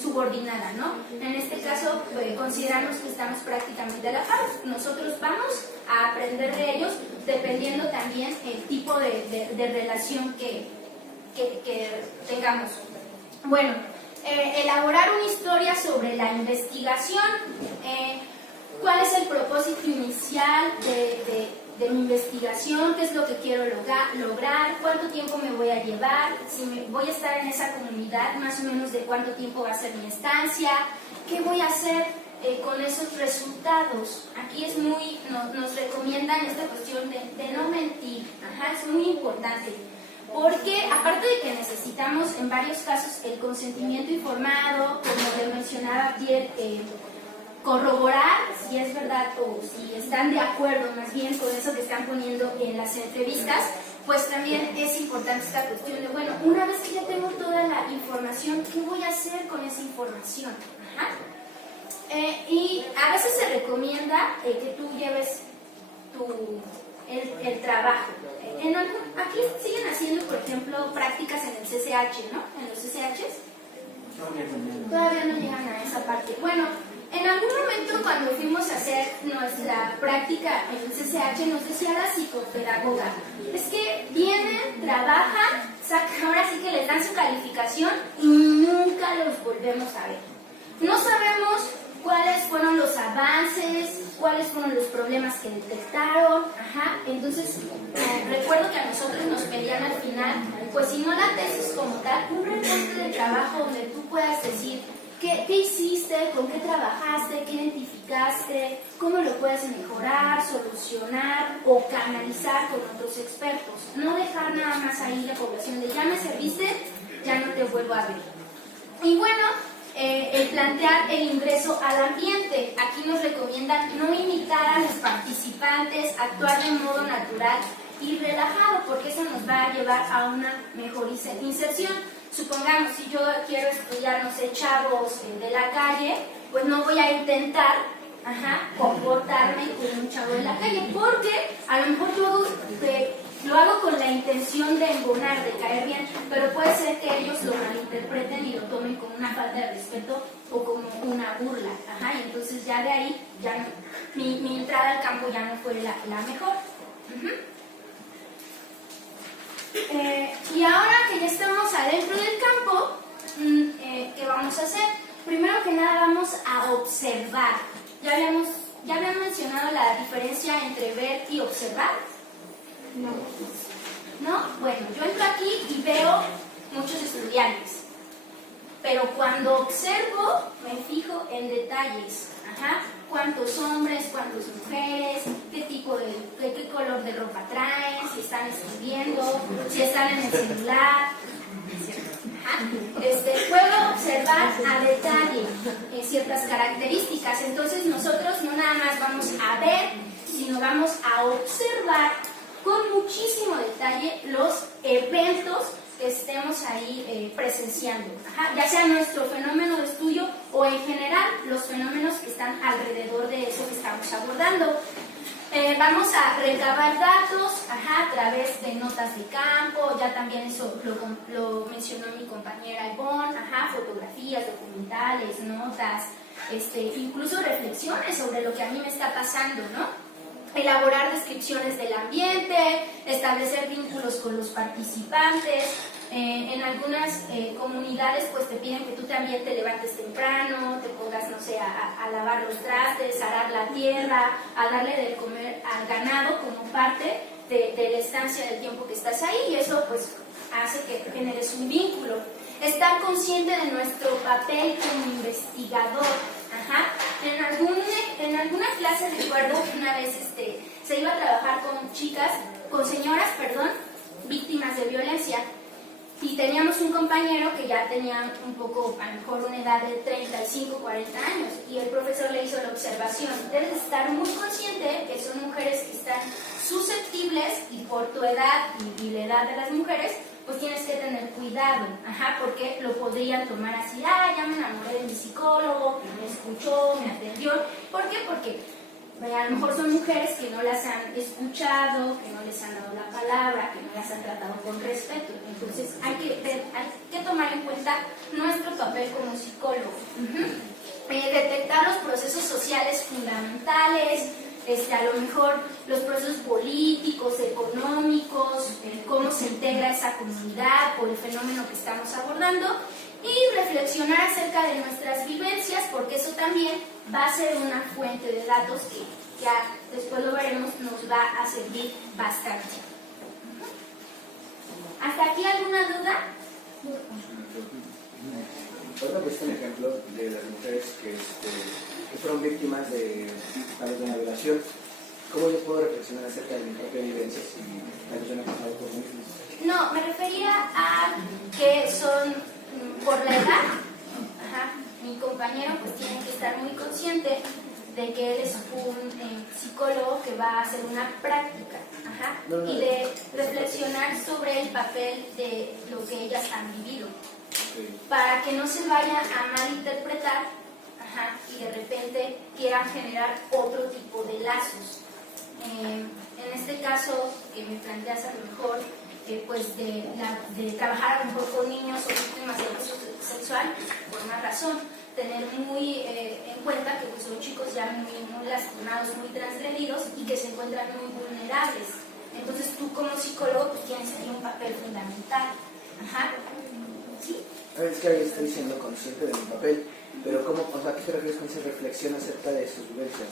subordinada, ¿no? En este caso, consideramos que estamos prácticamente a la par. Nosotros vamos a aprender de ellos dependiendo también el tipo de relación que tengamos. Bueno, elaborar una historia sobre la investigación. ¿Cuál es el propósito inicial de mi investigación? ¿Qué es lo que quiero lograr? ¿Cuánto tiempo me voy a llevar? Si voy a estar en esa comunidad, más o menos de cuánto tiempo va a ser mi estancia. ¿Qué voy a hacer con esos resultados? Aquí es nos recomiendan esta cuestión de no mentir. Ajá, es muy importante. Porque aparte de que necesitamos en varios casos el consentimiento informado, como le mencionaba Pierre, corroborar si es verdad o si están de acuerdo más bien con eso que están poniendo en las entrevistas, pues también es importante esta cuestión de, bueno, una vez que ya tengo toda la información, ¿qué voy a hacer con esa información? Ajá. Y a veces se recomienda que tú lleves el trabajo. Aquí siguen haciendo, por ejemplo, prácticas en el CCH, ¿no? En los CCHs. Todavía no llegan a esa parte. Bueno, en algún momento cuando fuimos a hacer nuestra práctica en el CCH nos decía la psicopedagoga, es que vienen, trabajan, ahora sí que les dan su calificación y nunca los volvemos a ver. No sabemos cuáles fueron los avances, cuáles fueron los problemas que detectaron. Ajá. Entonces, recuerdo que a nosotros nos pedían al final, pues si no la tesis como tal, un reporte de trabajo donde tú puedas decir qué hiciste, con qué trabajaste, qué identificaste, cómo lo puedes mejorar, solucionar o canalizar con otros expertos. No dejar nada más ahí la población de ya me serviste, ya no te vuelvo a ver. Y bueno, el plantear el ingreso al ambiente. Aquí nos recomiendan no imitar a los participantes, actuar de modo natural y relajado, porque eso nos va a llevar a una mejor inserción. Supongamos, si yo quiero estudiar, no sé, chavos de la calle, pues no voy a intentar comportarme como un chavo de la calle, porque a lo mejor yo lo hago con la intención de embonar, de caer bien, pero puede ser que ellos lo malinterpreten y lo tomen como una falta de respeto o como una burla. Ajá, y entonces ya de ahí, ya no, mi entrada al campo ya no fue la mejor. Y ahora que ya estamos adentro del campo, ¿qué vamos a hacer? Primero que nada vamos a observar. ¿Ya habían mencionado la diferencia entre ver y observar? ¿No? Bueno, yo entro aquí y veo muchos estudiantes, pero cuando observo me fijo en detalles. Ajá. Cuántos hombres, cuántas mujeres, qué color de ropa traen, si están escribiendo, si están en el celular. Puedo observar a detalle ciertas características. Entonces nosotros no nada más vamos a ver, sino vamos a observar con muchísimo detalle los eventos que estemos ahí presenciando. Ajá, ya sea nuestro fenómeno de estudio o en general los fenómenos que están alrededor de eso que estamos abordando. Vamos a recabar datos a través de notas de campo, ya también eso lo mencionó mi compañera Ivonne, fotografías, documentales, notas, incluso reflexiones sobre lo que a mí me está pasando, ¿no? Elaborar descripciones del ambiente, establecer vínculos con los participantes. En algunas comunidades pues te piden que tú también te levantes temprano, te pongas, no sé, a lavar los trastes, a arar la tierra, a darle de comer al ganado como parte de la estancia del tiempo que estás ahí, y eso pues hace que generes un vínculo. Estar consciente de nuestro papel como investigador. En alguna clase recuerdo que una vez se iba a trabajar con señoras, víctimas de violencia, Y teníamos un compañero que ya tenía un poco, a lo mejor una edad de 35, 40 años, y el profesor le hizo la observación: debes estar muy consciente que son mujeres que están susceptibles, y por tu edad y la edad de las mujeres, pues tienes que tener cuidado, porque lo podrían tomar así: ya me enamoré de mi psicólogo, que me escuchó, me atendió. ¿Por qué? Porque a lo mejor son mujeres que no las han escuchado, que no les han dado la palabra, que no las han tratado con respeto. Entonces hay que tomar en cuenta nuestro papel como psicólogo. Detectar los procesos sociales fundamentales, a lo mejor los procesos políticos, económicos, cómo se integra esa comunidad por el fenómeno que estamos abordando, y reflexionar acerca de nuestras vivencias, porque eso también va a ser una fuente de datos que ya después lo veremos, nos va a servir bastante. ¿Hasta aquí alguna duda? Ahorita pues un ejemplo de las mujeres que fueron víctimas de tal vez de una violación. ¿Cómo yo puedo reflexionar acerca de mi propia vivencia si la persona ha pasado por mí? No, me refería a que son por la edad. Mi compañero pues tiene que estar muy consciente de que él es un psicólogo que va a hacer una práctica, y de reflexionar sobre el papel de lo que ellas han vivido, para que no se vaya a malinterpretar, y de repente quieran generar otro tipo de lazos. En este caso que me planteas, a lo mejor pues de trabajar a lo mejor con niños o víctimas de abuso sexual, por una razón, tener muy en cuenta que pues, son chicos ya muy lastimados, muy transgredidos, y que se encuentran muy vulnerables. Entonces tú como psicólogo pues tienes ahí un papel fundamental. ¿Sí? Es que ahí estoy siendo consciente de mi papel, pero ¿cómo, ¿a qué te refieres con esa reflexión acerca de sus vivencias?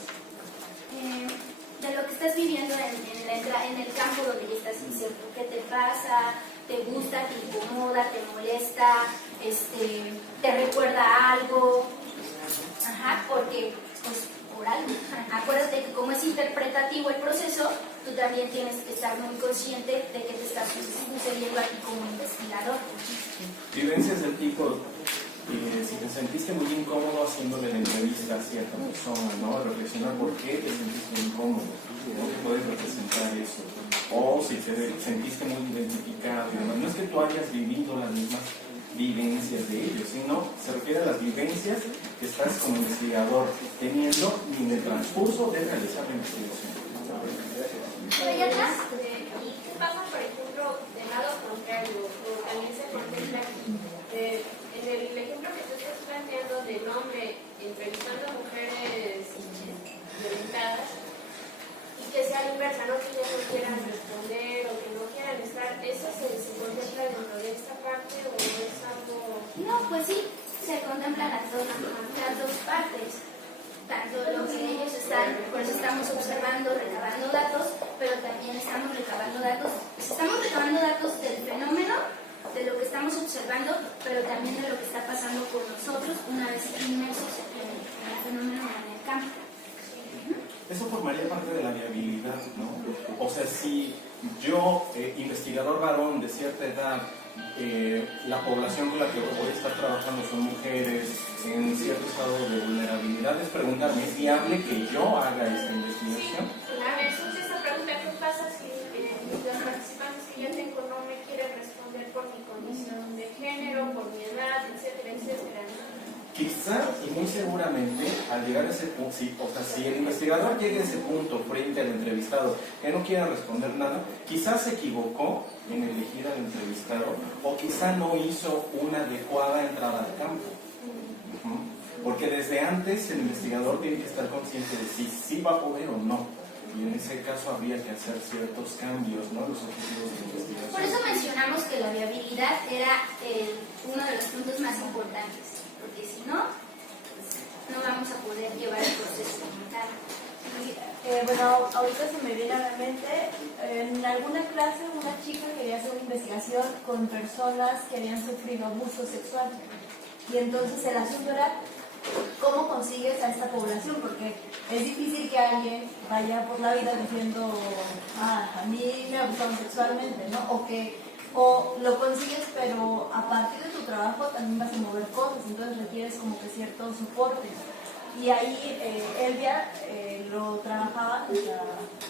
De lo que estás viviendo en el campo donde ya estás incierto. ¿Qué te pasa? ¿Te gusta? ¿Te incomoda? ¿Te molesta? ¿Te recuerda a algo? Porque pues por algo. Acuérdate que como es interpretativo el proceso, tú también tienes que estar muy consciente de que te está sucediendo a ti como investigador. Vivencias del tipo, si te sentiste muy incómodo haciéndole la entrevista a cierta persona, ¿no? Reflexionar por qué te sentiste incómodo, ¿no? ¿Qué puedes representar eso? O si te sentiste muy identificado, no es que tú hayas vivido las mismas vivencias de ellos, sino se refiere a las vivencias que estás como investigador teniendo en el transcurso de realizar la investigación. ¿Por allá atrás? ¿Y qué pasa, por ejemplo, del lado contrario? O también se contempla aquí. En el ejemplo que tú estás planteando del hombre entrevistando a mujeres violentadas, y que sea la inversa, ¿no? Que ellas no quieran responder o que no quieran estar, ¿eso se contempla dentro de esta parte o es algo...? No, pues sí, se contemplan las dos partes. Tanto lo que ellos están, por eso estamos observando, recabando datos, pero también estamos recabando datos del fenómeno, de lo que estamos observando, pero también de lo que está pasando con nosotros una vez inmersos en el fenómeno en el campo. Eso formaría parte de la viabilidad, ¿no? O sea, si yo, investigador varón de cierta edad, la población con la que voy a estar trabajando son mujeres en cierto estado de vulnerabilidad, es preguntarme, ¿es viable que yo haga esta investigación? A ver, surge esa pregunta, ¿qué pasa si los participantes que ya tengo no me quieren responder por mi condición de género, por mi edad, etcétera, etcétera? Quizá y muy seguramente al llegar a ese punto, si el investigador llega a ese punto frente al entrevistado que no quiera responder nada, quizás se equivocó en elegir al entrevistado o quizá no hizo una adecuada entrada al campo. Porque desde antes el investigador tiene que estar consciente de si sí va a poder o no. Y en ese caso habría que hacer ciertos cambios, ¿no? Los objetivos de investigación. Por eso mencionamos que la viabilidad era uno de los puntos más importantes, porque si no, no vamos a poder llevar el proceso mental. Bueno, ahorita se me viene a la mente, en alguna clase una chica quería hacer una investigación con personas que habían sufrido abuso sexual. Y entonces el asunto era cómo consigues a esta población, porque es difícil que alguien vaya por la vida diciendo, a mí me abusaron sexualmente, ¿no? O que o lo consigues, pero a partir de tu trabajo también vas a mover cosas, entonces requieres como que cierto soporte. Y ahí Elvia lo trabajaba, la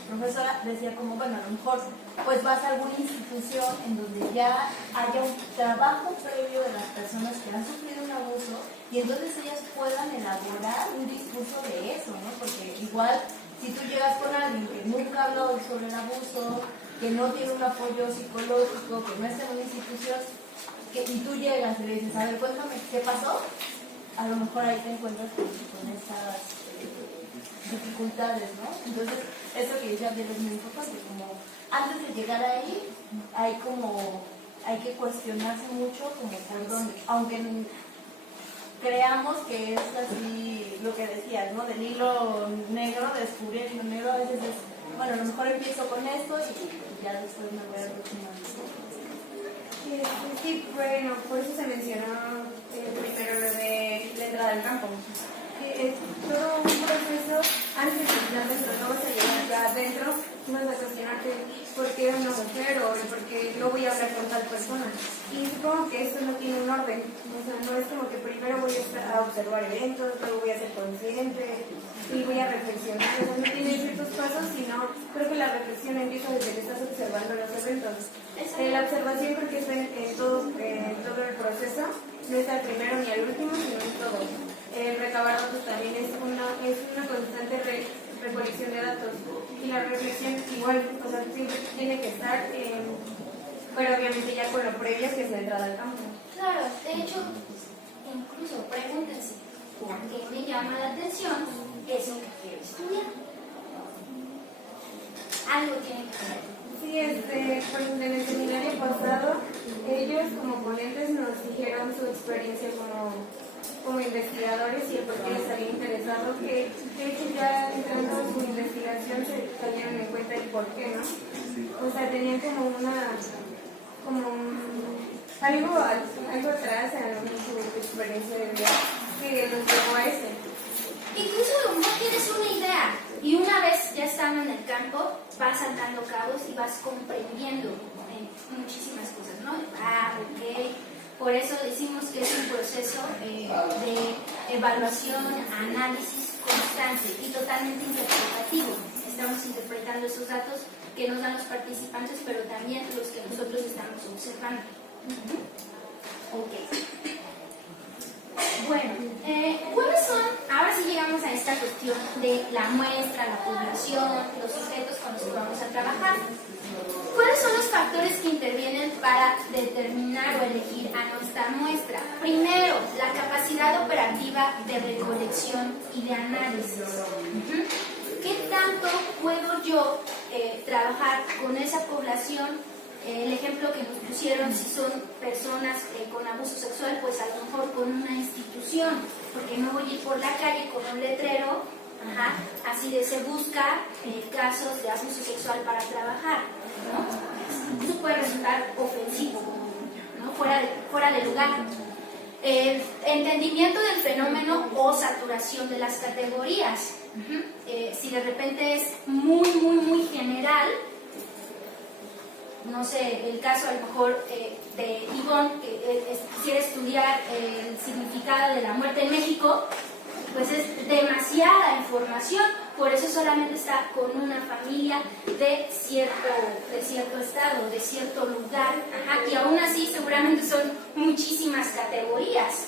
profesora decía como, bueno, a lo mejor pues vas a alguna institución en donde ya haya un trabajo previo de las personas que han sufrido un abuso y entonces ellas puedan elaborar un discurso de eso, ¿no? Porque igual si tú llegas con alguien que nunca habló sobre el abuso, que no tiene un apoyo psicológico, que no está en una institución, y tú llegas y le dices, a ver, cuéntame, ¿qué pasó? A lo mejor ahí te encuentras con esas dificultades, ¿no? Entonces, eso que decía es muy importante, como antes de llegar ahí, hay que cuestionarse mucho como por dónde, aunque creamos que es así lo que decías, ¿no? Del hilo negro, descubrir el hilo negro, a veces es, bueno, a lo mejor empiezo con esto y ya después me voy aproximando. Sí, bueno, por eso se mencionó primero lo de la entrada al campo. Es todo un proceso antes de estar dentro, no vas a llegar ya adentro, vas a cuestionarte por qué una mujer o por qué no voy a hablar con tal persona. Y supongo que esto no tiene un orden, o sea, no es como que primero voy a observar eventos, luego voy a ser consciente y voy a reflexionar, o sea, no tiene ciertos pasos, sino creo que la reflexión empieza desde que estás observando los eventos. La observación creo que está en todo el proceso, no está al primero ni al último, sino en todo. Recabar datos también es una constante recolección de datos y la reflexión igual, o sea, siempre tiene que estar, pero obviamente ya con lo previo que es la entrada al campo. Claro, de hecho, incluso pregúntense, ¿por qué me llama la atención eso que quiero estudiar? Algo tiene que ver. Sí, pues en el seminario pasado, ellos como ponentes nos dijeron su experiencia como investigadores y el por qué les había interesado, que de hecho ya entrando en su investigación se cayeron en cuenta el por qué, ¿no? O sea, tenían como algo atrás en su experiencia de vida que los llevó a eso. Incluso no tienes una idea y una vez ya estando en el campo vas saltando cabos y vas comprendiendo muchísimas cosas, ¿no? Ok. Por eso decimos que es un proceso de evaluación, análisis constante y totalmente interpretativo. Estamos interpretando esos datos que nos dan los participantes, pero también los que nosotros estamos observando. Ok. Bueno, ¿cuáles son? Ahora sí llegamos a esta cuestión de la muestra, la población, los sujetos con los que vamos a trabajar. ¿Cuáles son los factores que intervienen para determinar o elegir a nuestra muestra? Primero, la capacidad operativa de recolección y de análisis. ¿Qué tanto puedo yo trabajar con esa población? El ejemplo que nos pusieron, si son personas con abuso sexual, pues a lo mejor con una institución, porque no voy a ir por la calle con un letrero, así de se busca casos de abuso sexual para trabajar, ¿no? Eso puede resultar ofensivo, ¿no? fuera de lugar. Entendimiento del fenómeno o saturación de las categorías. Si de repente es muy general, no sé, el caso a lo mejor de Ivonne, que quisiera estudiar el significado de la muerte en México, pues es demasiada información, por eso solamente está con una familia de cierto estado, de cierto lugar, y aún así seguramente son muchísimas categorías.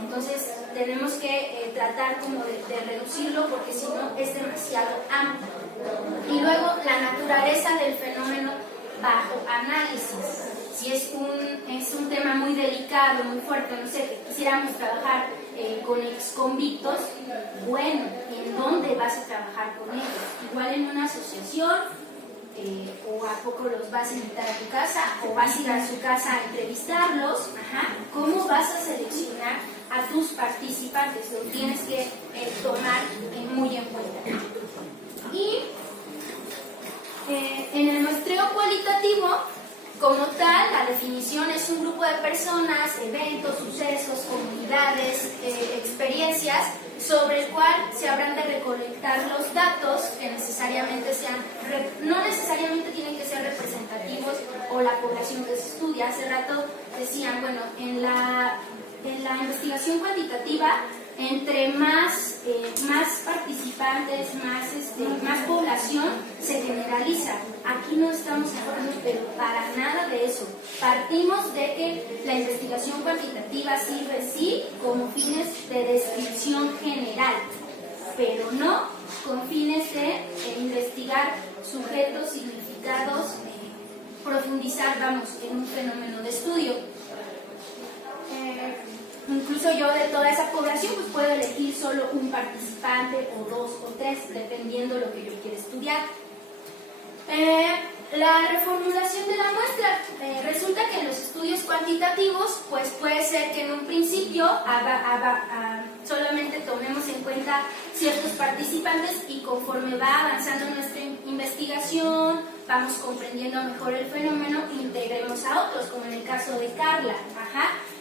Entonces tenemos que tratar como de reducirlo, porque si no es demasiado amplio. Y luego la naturaleza del fenómeno bajo análisis. Si es un tema muy delicado, muy fuerte, no sé, que quisiéramos trabajar con exconvictos, bueno, ¿en dónde vas a trabajar con ellos? Igual en una asociación, o a poco los vas a invitar a tu casa, o vas a ir a su casa a entrevistarlos. ¿Cómo vas a seleccionar a tus participantes? Lo tienes que tomar muy en cuenta. Y en el muestreo cualitativo, como tal, la definición es un grupo de personas, eventos, sucesos, comunidades, experiencias sobre el cual se habrán de recolectar los datos que necesariamente sean, no necesariamente tienen que ser representativos o la población que se estudia. Hace rato decían, bueno, en la investigación cuantitativa, entre más participantes, más población, se generaliza. Aquí no estamos hablando, pero para nada de eso. Partimos de que la investigación cuantitativa sirve, sí, como fines de descripción general, pero no con fines de investigar sujetos, significados, profundizar, vamos, en un fenómeno de estudio. Incluso yo de toda esa población pues puedo elegir solo un participante o dos o tres, dependiendo lo que yo quiera estudiar. La reformulación de la muestra. Resulta que en los estudios cuantitativos pues puede ser que en un principio solamente tomemos en cuenta ciertos participantes y conforme va avanzando nuestra investigación, vamos comprendiendo mejor el fenómeno e integremos a otros, como en el caso de Carla.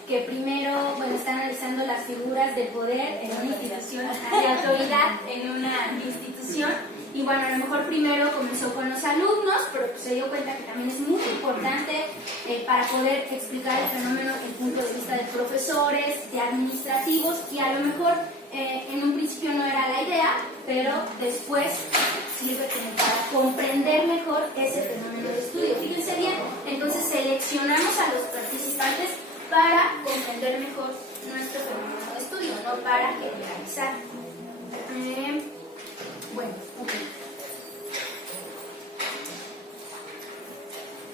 Que primero, bueno, está analizando las figuras de poder en una institución, de autoridad en una institución, y bueno, a lo mejor primero comenzó con los alumnos, pero pues se dio cuenta que también es muy importante para poder explicar el fenómeno desde el punto de vista de profesores, de administrativos, y a lo mejor en un principio no era la idea, pero después sirve como para comprender mejor ese fenómeno de estudio. Fíjense bien, entonces seleccionamos a los participantes para comprender mejor nuestro fenómeno de estudio, no para generalizar. Bueno, ok.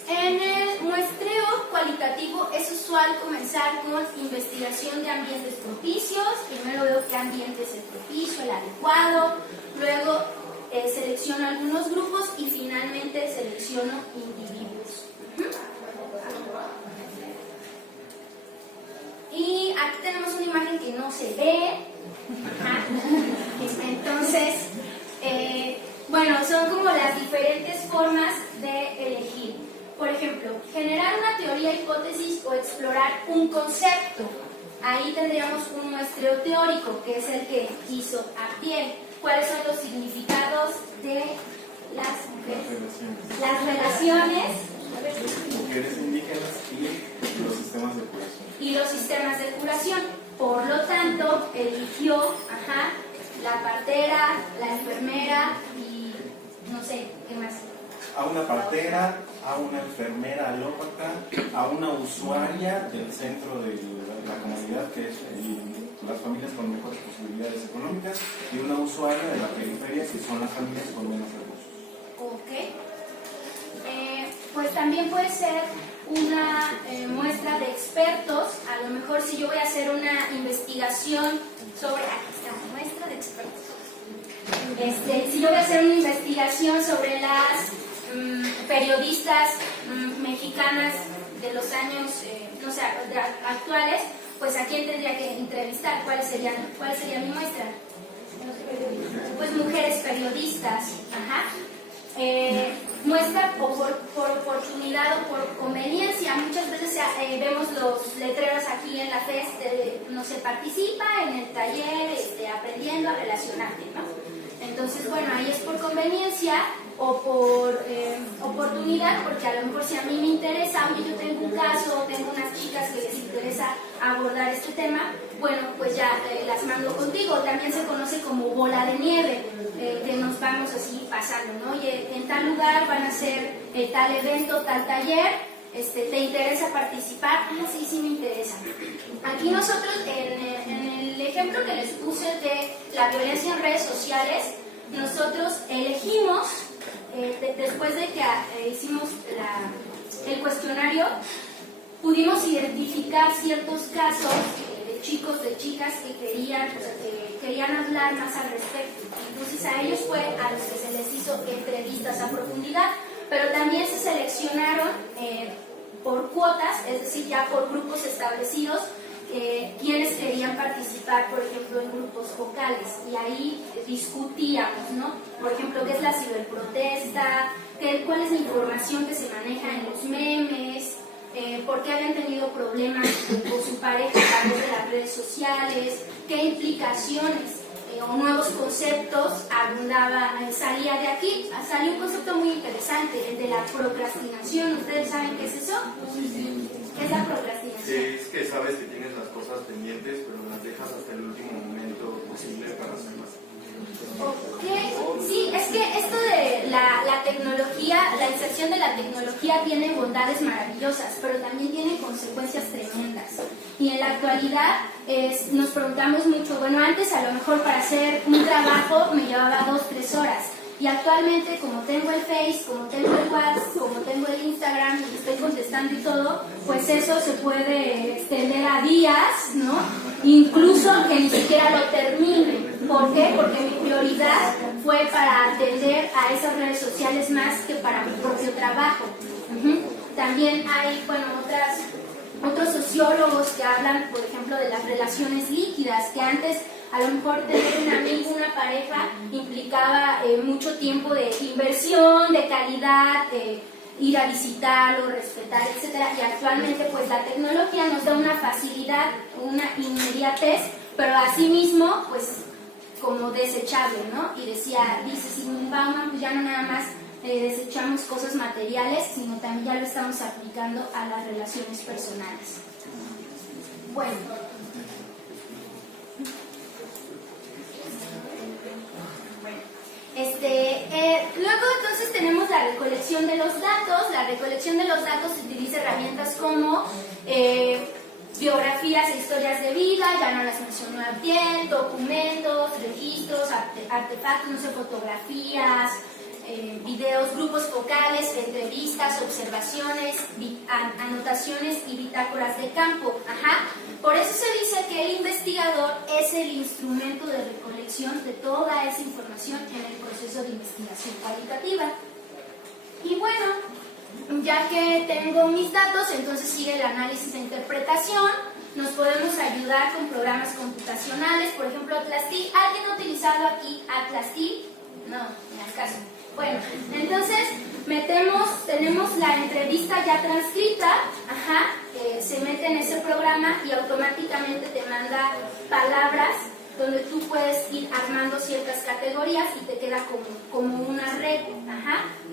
En el muestreo cualitativo es usual comenzar con investigación de ambientes propicios. Primero veo qué ambiente es el propicio, el adecuado, luego selecciono algunos grupos y finalmente selecciono individuos. Y aquí tenemos una imagen que no se ve. Entonces, bueno, son como las diferentes formas de elegir. Por ejemplo, generar una teoría, hipótesis o explorar un concepto. Ahí tendríamos un muestreo teórico, que es el que hizo a pie. ¿Cuáles son los significados de las relaciones? Mujeres indígenas y los sistemas de curación. Y los sistemas de curación. Por lo tanto, eligió la partera, la enfermera y no sé, ¿qué más? A una partera, a una enfermera alópata, a una usuaria del centro de la comunidad, que es las familias con mejores posibilidades económicas, y una usuaria de la periferia, que son las familias con menos recursos. Ok. Pues también puede ser una muestra de expertos. A lo mejor si yo voy a hacer una investigación sobre... Aquí está, muestra de expertos. Si yo voy a hacer una investigación sobre las periodistas mexicanas de los años, no sé, actuales, pues ¿a quién tendría que entrevistar? ¿Cuál sería mi muestra? Pues mujeres periodistas. Muestra por oportunidad o por conveniencia. Muchas veces vemos los letreros aquí en la FES, no se participa en el taller aprendiendo a relacionarte, ¿no? Entonces, bueno, ahí es por conveniencia o por oportunidad, porque a lo mejor si a mí me interesa, oye, yo tengo un caso, tengo unas chicas que les interesa abordar este tema, bueno, pues ya las mando contigo. También se conoce como bola de nieve, que nos vamos así pasando, ¿no? Oye, en tal lugar van a hacer tal evento, tal taller, ¿te interesa participar? Ah, sí, sí me interesa. Aquí nosotros, en el ejemplo que les puse de la violencia en redes sociales, nosotros elegimos, después de que hicimos el cuestionario, pudimos identificar ciertos casos de chicos, de chicas que querían hablar más al respecto. Entonces a ellos fue a los que se les hizo entrevistas a profundidad, pero también se seleccionaron por cuotas, es decir, ya por grupos establecidos, quienes querían participar, por ejemplo, en grupos focales, y ahí discutíamos, ¿no? Por ejemplo, ¿qué es la ciberprotesta? ¿Cuál es la información que se maneja en los memes? ¿Por qué habían tenido problemas con su pareja a través de las redes sociales? ¿Qué implicaciones o nuevos conceptos salía de aquí. Salió un concepto muy interesante, el de la procrastinación. ¿Ustedes saben qué es eso? ¿Qué es la procrastinación? Sí, es que sabes que tienes las cosas pendientes, pero las dejas hasta el último momento posible para hacerlas. Ok, sí, es que esto de la tecnología, la inserción de la tecnología tiene bondades maravillosas, pero también tiene consecuencias tremendas. Y en la actualidad nos preguntamos mucho, bueno, antes a lo mejor para hacer un trabajo me llevaba 2-3 horas. Y actualmente, como tengo el Face, como tengo el WhatsApp, como tengo el Instagram y estoy contestando y todo, pues eso se puede extender a días, ¿no? Incluso que ni siquiera lo termine. ¿Por qué? Porque mi prioridad fue para atender a esas redes sociales más que para mi propio trabajo. También hay, bueno, otros sociólogos que hablan, por ejemplo, de las relaciones líquidas, que antes a lo mejor tener un amigo, una pareja, implicaba mucho tiempo de inversión, de calidad, ir a visitarlo, respetar, etc. Y actualmente pues la tecnología nos da una facilidad, una inmediatez, pero asimismo pues como desechable, ¿no? Y dice Sigmund Bauman, pues ya no nada más desechamos cosas materiales, sino también ya lo estamos aplicando a las relaciones personales. Bueno. Luego entonces tenemos la recolección de los datos. La recolección de los datos utiliza herramientas como biografías e historias de vida, ya no las mencionó bien, documentos, registros, artefactos, no sé, fotografías, videos, grupos focales, entrevistas, observaciones, anotaciones y bitácoras de campo. Por eso se dice que el investigador es el instrumento de recolección de toda esa información en el proceso de investigación cualitativa. Y bueno, ya que tengo mis datos, entonces sigue el análisis e interpretación. Nos podemos ayudar con programas computacionales, por ejemplo Atlas-T. ¿Alguien ha utilizado aquí Atlas-T? No, ni al caso. Bueno, entonces tenemos la entrevista ya transcrita, se mete en ese programa y automáticamente te manda palabras donde tú puedes ir armando ciertas categorías y te queda como una red,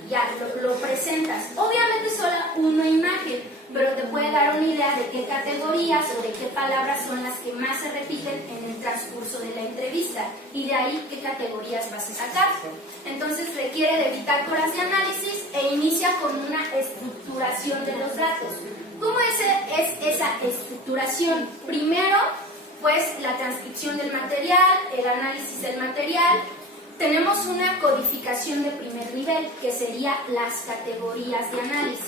ya lo presentas. Obviamente solo una imagen, pero te puede dar una idea de qué categorías o de qué palabras son las que más se repiten en el transcurso de la entrevista y de ahí qué categorías vas a sacar. Entonces requiere de bitácoras de análisis e inicia con una estructuración de los datos. ¿Cómo es esa estructuración? Primero, pues la transcripción del material, el análisis del material. Tenemos una codificación de primer nivel, que sería las categorías de análisis.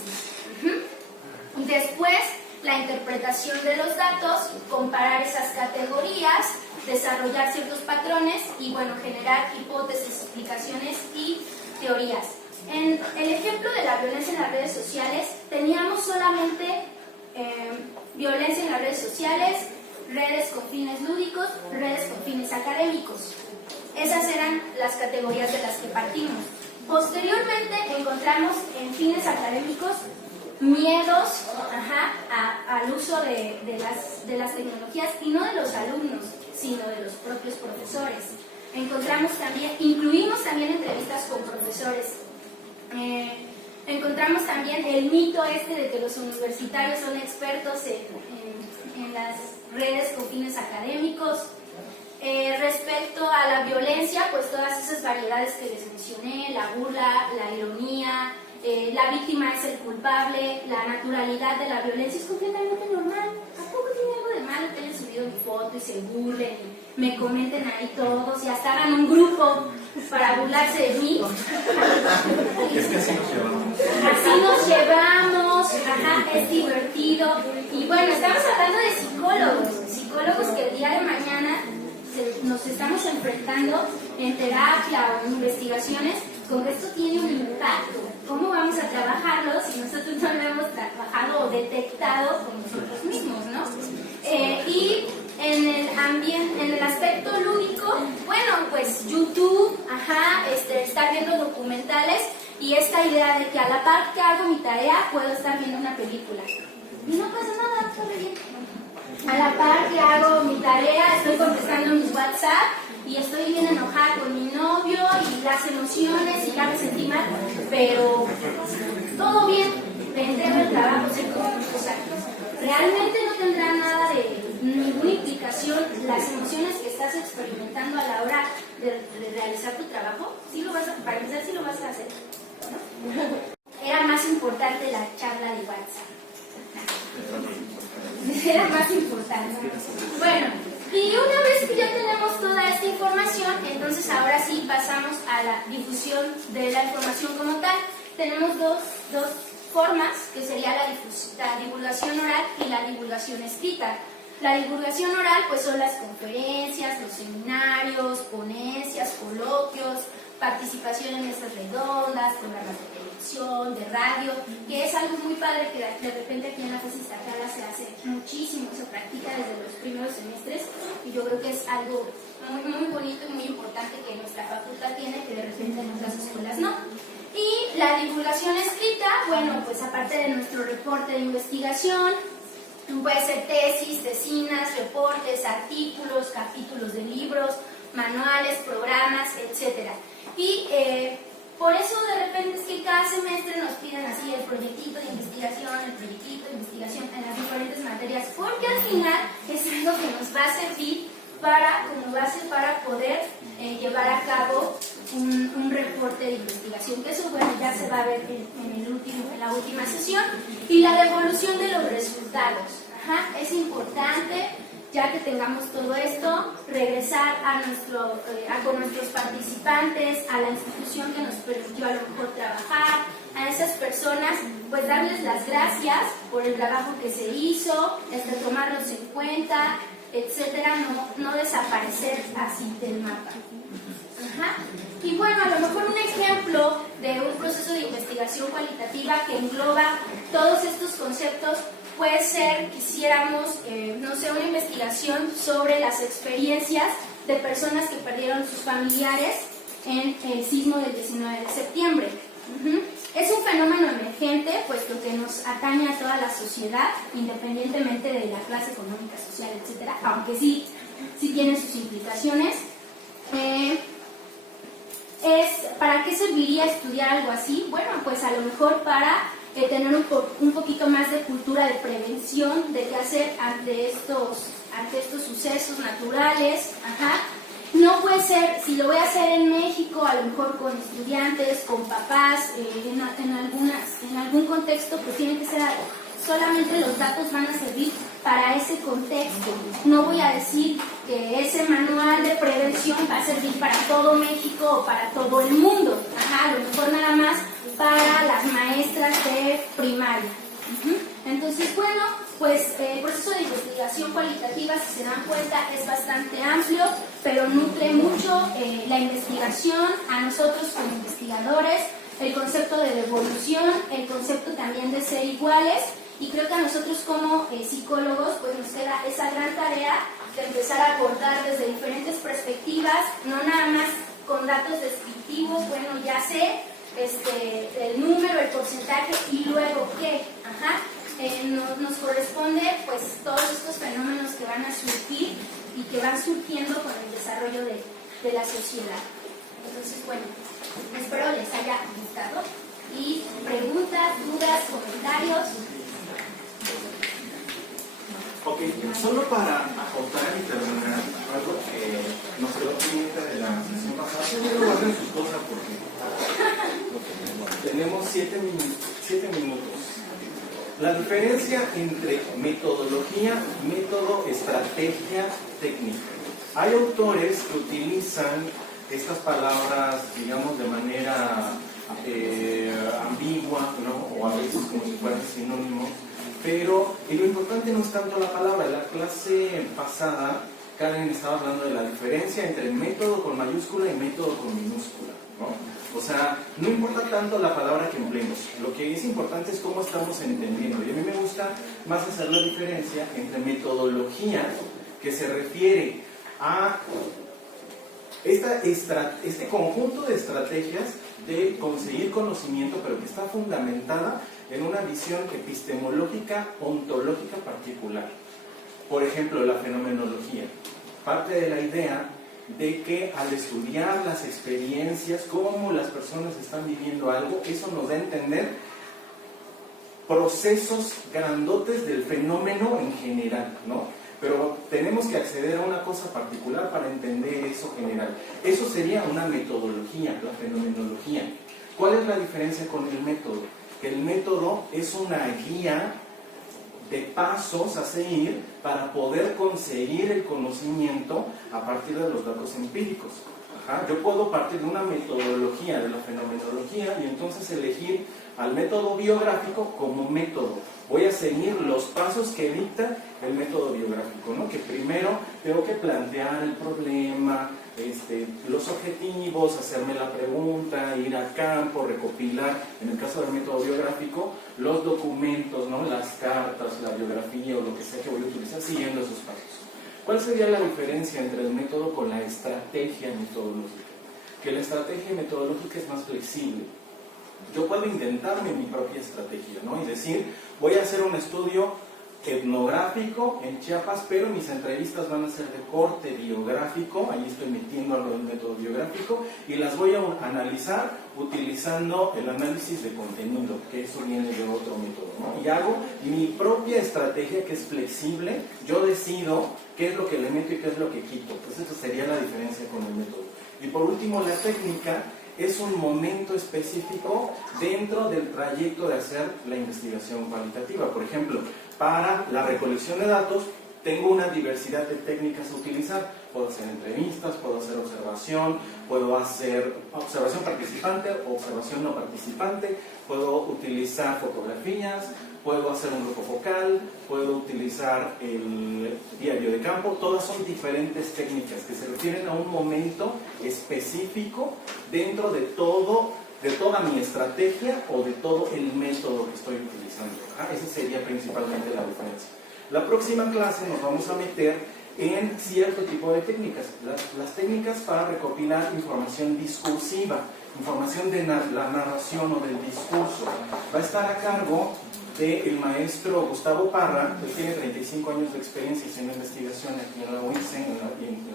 Después, la interpretación de los datos, comparar esas categorías, desarrollar ciertos patrones y, bueno, generar hipótesis, explicaciones y teorías. En el ejemplo de la violencia en las redes sociales, teníamos solamente violencia en las redes sociales, redes con fines lúdicos, redes con fines académicos. Esas eran las categorías de las que partimos. Posteriormente encontramos en fines académicos miedos al uso de las tecnologías, y no de los alumnos, sino de los propios profesores. Incluimos también entrevistas con profesores. Encontramos también el mito de que los universitarios son expertos en las redes con fines académicos. Respecto a la violencia, pues todas esas variedades que les mencioné, la burla, la ironía, la víctima es el culpable, la naturalidad de la violencia es completamente normal. ¿Tampoco tiene algo de malo que hayan subido mi foto y se burlen y me comenten ahí todos y hasta hagan un grupo para burlarse de mí? Es que así nos llevamos. Así nos llevamos, es divertido. Y bueno, estamos hablando de psicólogos que el día de mañana nos estamos enfrentando en terapia o en investigaciones con que esto tiene un impacto. ¿Cómo vamos a trabajarlo si nosotros no lo hemos trabajado o detectado con nosotros mismos, ¿no? Y en el aspecto lúdico, bueno, pues YouTube, estar viendo documentales y esta idea de que a la par que hago mi tarea puedo estar viendo una película. Y no pasa nada, todo bien. A la par que hago mi tarea, estoy contestando mis WhatsApp y estoy bien enojada con mi novio y las emociones y ya me sentí mal, pero todo bien, me entrego el trabajo, ¿cierto? O sea, realmente no tendrá nada de ninguna implicación las emociones que estás experimentando a la hora de realizar tu trabajo. ¿Sí lo vas a, para empezar, sí lo vas a hacer? ¿No? Era más importante la charla de WhatsApp. Era más importante. Bueno, y una vez que ya tenemos toda esta información, entonces ahora sí pasamos a la difusión de la información como tal. Tenemos dos formas, que sería la divulgación oral y la divulgación escrita. La divulgación oral pues son las conferencias, los seminarios, ponencias, coloquios, participación en mesas redondas, programas de televisión, de radio, que es algo muy padre que de repente aquí en la tesis Iztacala se hace muchísimo, se practica desde los primeros semestres y yo creo que es algo muy, muy bonito y muy importante que nuestra facultad tiene, que de repente en otras escuelas no. Y la divulgación escrita, bueno, pues aparte de nuestro reporte de investigación, puede ser tesis, tesinas, reportes, artículos, capítulos de libros, manuales, programas, etc. Y por eso de repente es que cada semestre nos piden así el proyectito de investigación, en las diferentes materias, porque al final es algo que nos va a servir como base para poder llevar a cabo un reporte de investigación, que eso bueno ya se va a ver en la última sesión. Y la devolución de los resultados. Es importante, ya que tengamos todo esto, regresar con nuestros participantes, a la institución que nos permitió a lo mejor trabajar, a esas personas, pues darles las gracias por el trabajo que se hizo, tomarlos en cuenta, etcétera, no desaparecer así del mapa. Y bueno, a lo mejor un ejemplo de un proceso de investigación cualitativa que engloba todos estos conceptos puede ser que hiciéramos, no sé, una investigación sobre las experiencias de personas que perdieron sus familiares en el sismo del 19 de septiembre. Es un fenómeno emergente, puesto que nos atañe a toda la sociedad, independientemente de la clase económica, social, etcétera, aunque sí tiene sus implicaciones. ¿Para qué serviría estudiar algo así? Bueno, pues a lo mejor para tener un poquito más de cultura de prevención, de qué hacer ante estos sucesos naturales. No puede ser, si lo voy a hacer en México, a lo mejor con estudiantes, con papás, en algún contexto, pues tiene que ser solamente los datos van a servir para ese contexto. No voy a decir que ese manual de prevención va a servir para todo México o para todo el mundo. A lo mejor nada más para las maestras de primaria. Entonces, bueno, pues el proceso de investigación cualitativa, si se dan cuenta, es bastante amplio, pero nutre mucho la investigación a nosotros como investigadores, el concepto de devolución, el concepto también de ser iguales, y creo que a nosotros como psicólogos pues nos queda esa gran tarea de empezar a abordar desde diferentes perspectivas, no nada más con datos descriptivos, bueno, ya sé el número, el porcentaje y luego qué. Nos corresponde pues todos estos fenómenos que van a surgir y que van surgiendo con el desarrollo de la sociedad. Entonces, bueno, espero les haya gustado. Y preguntas, dudas, comentarios. Ok, solo para acotar y terminar algo que nos quedó pendiente de la sesión pasada. Yo guarden sus cosas porque tenemos 7 minutos. La diferencia entre metodología, método, estrategia, técnica. Hay autores que utilizan estas palabras, digamos, de manera ambigua, ¿no? O a veces como si fueran sinónimos. Pero lo importante no es tanto la palabra. En la clase pasada, Karen estaba hablando de la diferencia entre método con mayúscula y método con minúscula, ¿no? O sea, no importa tanto la palabra que empleemos, lo que es importante es cómo estamos entendiendo. Y a mí me gusta más hacer la diferencia entre metodología, que se refiere a este conjunto de estrategias de conseguir conocimiento, pero que está fundamentada en una visión epistemológica, ontológica particular. Por ejemplo, la fenomenología. Parte de la idea de que al estudiar las experiencias, cómo las personas están viviendo algo, eso nos da a entender procesos grandotes del fenómeno en general, ¿no? Pero tenemos que acceder a una cosa particular para entender eso general. Eso sería una metodología, la fenomenología. ¿Cuál es la diferencia con el método? Que el método es una guía de pasos a seguir para poder conseguir el conocimiento a partir de los datos empíricos. Yo puedo partir de una metodología de la fenomenología y entonces elegir al método biográfico como método. Voy a seguir los pasos que dicta el método biográfico, ¿no? Que primero tengo que plantear el problema, los objetivos, hacerme la pregunta, ir a campo, recopilar, en el caso del método biográfico, los documentos, ¿no? Las cartas, la biografía o lo que sea que voy a utilizar siguiendo esos pasos. ¿Cuál sería la diferencia entre el método con la estrategia metodológica? Que la estrategia metodológica es más flexible. Yo puedo inventarme mi propia estrategia, ¿no? Y decir, voy a hacer un estudio etnográfico en Chiapas, pero mis entrevistas van a ser de corte biográfico, ahí estoy metiendo algo del método biográfico, y las voy a analizar utilizando el análisis de contenido, que eso viene de otro método, ¿no? Y hago mi propia estrategia que es flexible, yo decido qué es lo que le meto y qué es lo que quito, pues esa sería la diferencia con el método. Y por último, la técnica es un momento específico dentro del trayecto de hacer la investigación cualitativa. Por ejemplo, para la recolección de datos tengo una diversidad de técnicas a utilizar. Puedo hacer entrevistas, puedo hacer observación, puedo hacer observación participante, observación no participante, puedo utilizar fotografías, puedo hacer un grupo focal, puedo utilizar el diario de campo. Todas son diferentes técnicas que se refieren a un momento específico dentro de toda mi estrategia o de todo el método que estoy utilizando. Esa sería principalmente la diferencia. La próxima clase nos vamos a meter en cierto tipo de técnicas. Las técnicas para recopilar información discursiva, información de la narración o del discurso. Va a estar a cargo del maestro Gustavo Parra. Él tiene 35 años de experiencia haciendo investigación aquí en la UICE, en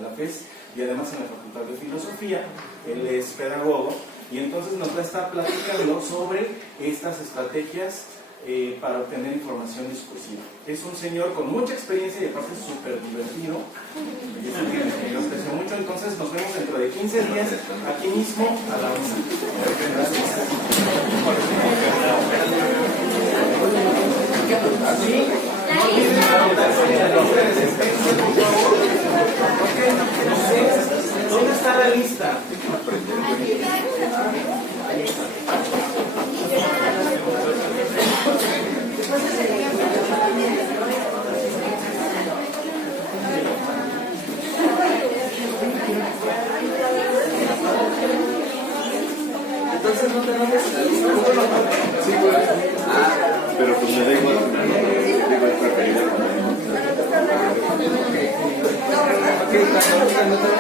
la FES, y además en la Facultad de Filosofía. Él es pedagogo y entonces nos va a estar platicando sobre estas estrategias para obtener información discursiva. Es un señor con mucha experiencia y aparte súper divertido. Y es alguien que yo aprecio mucho. Entonces nos vemos dentro de 15 días aquí mismo a la 1. ¿Dónde está la lista? Entonces no tenemos la lista. Sí, pues. Pero pues me da igual. Ok,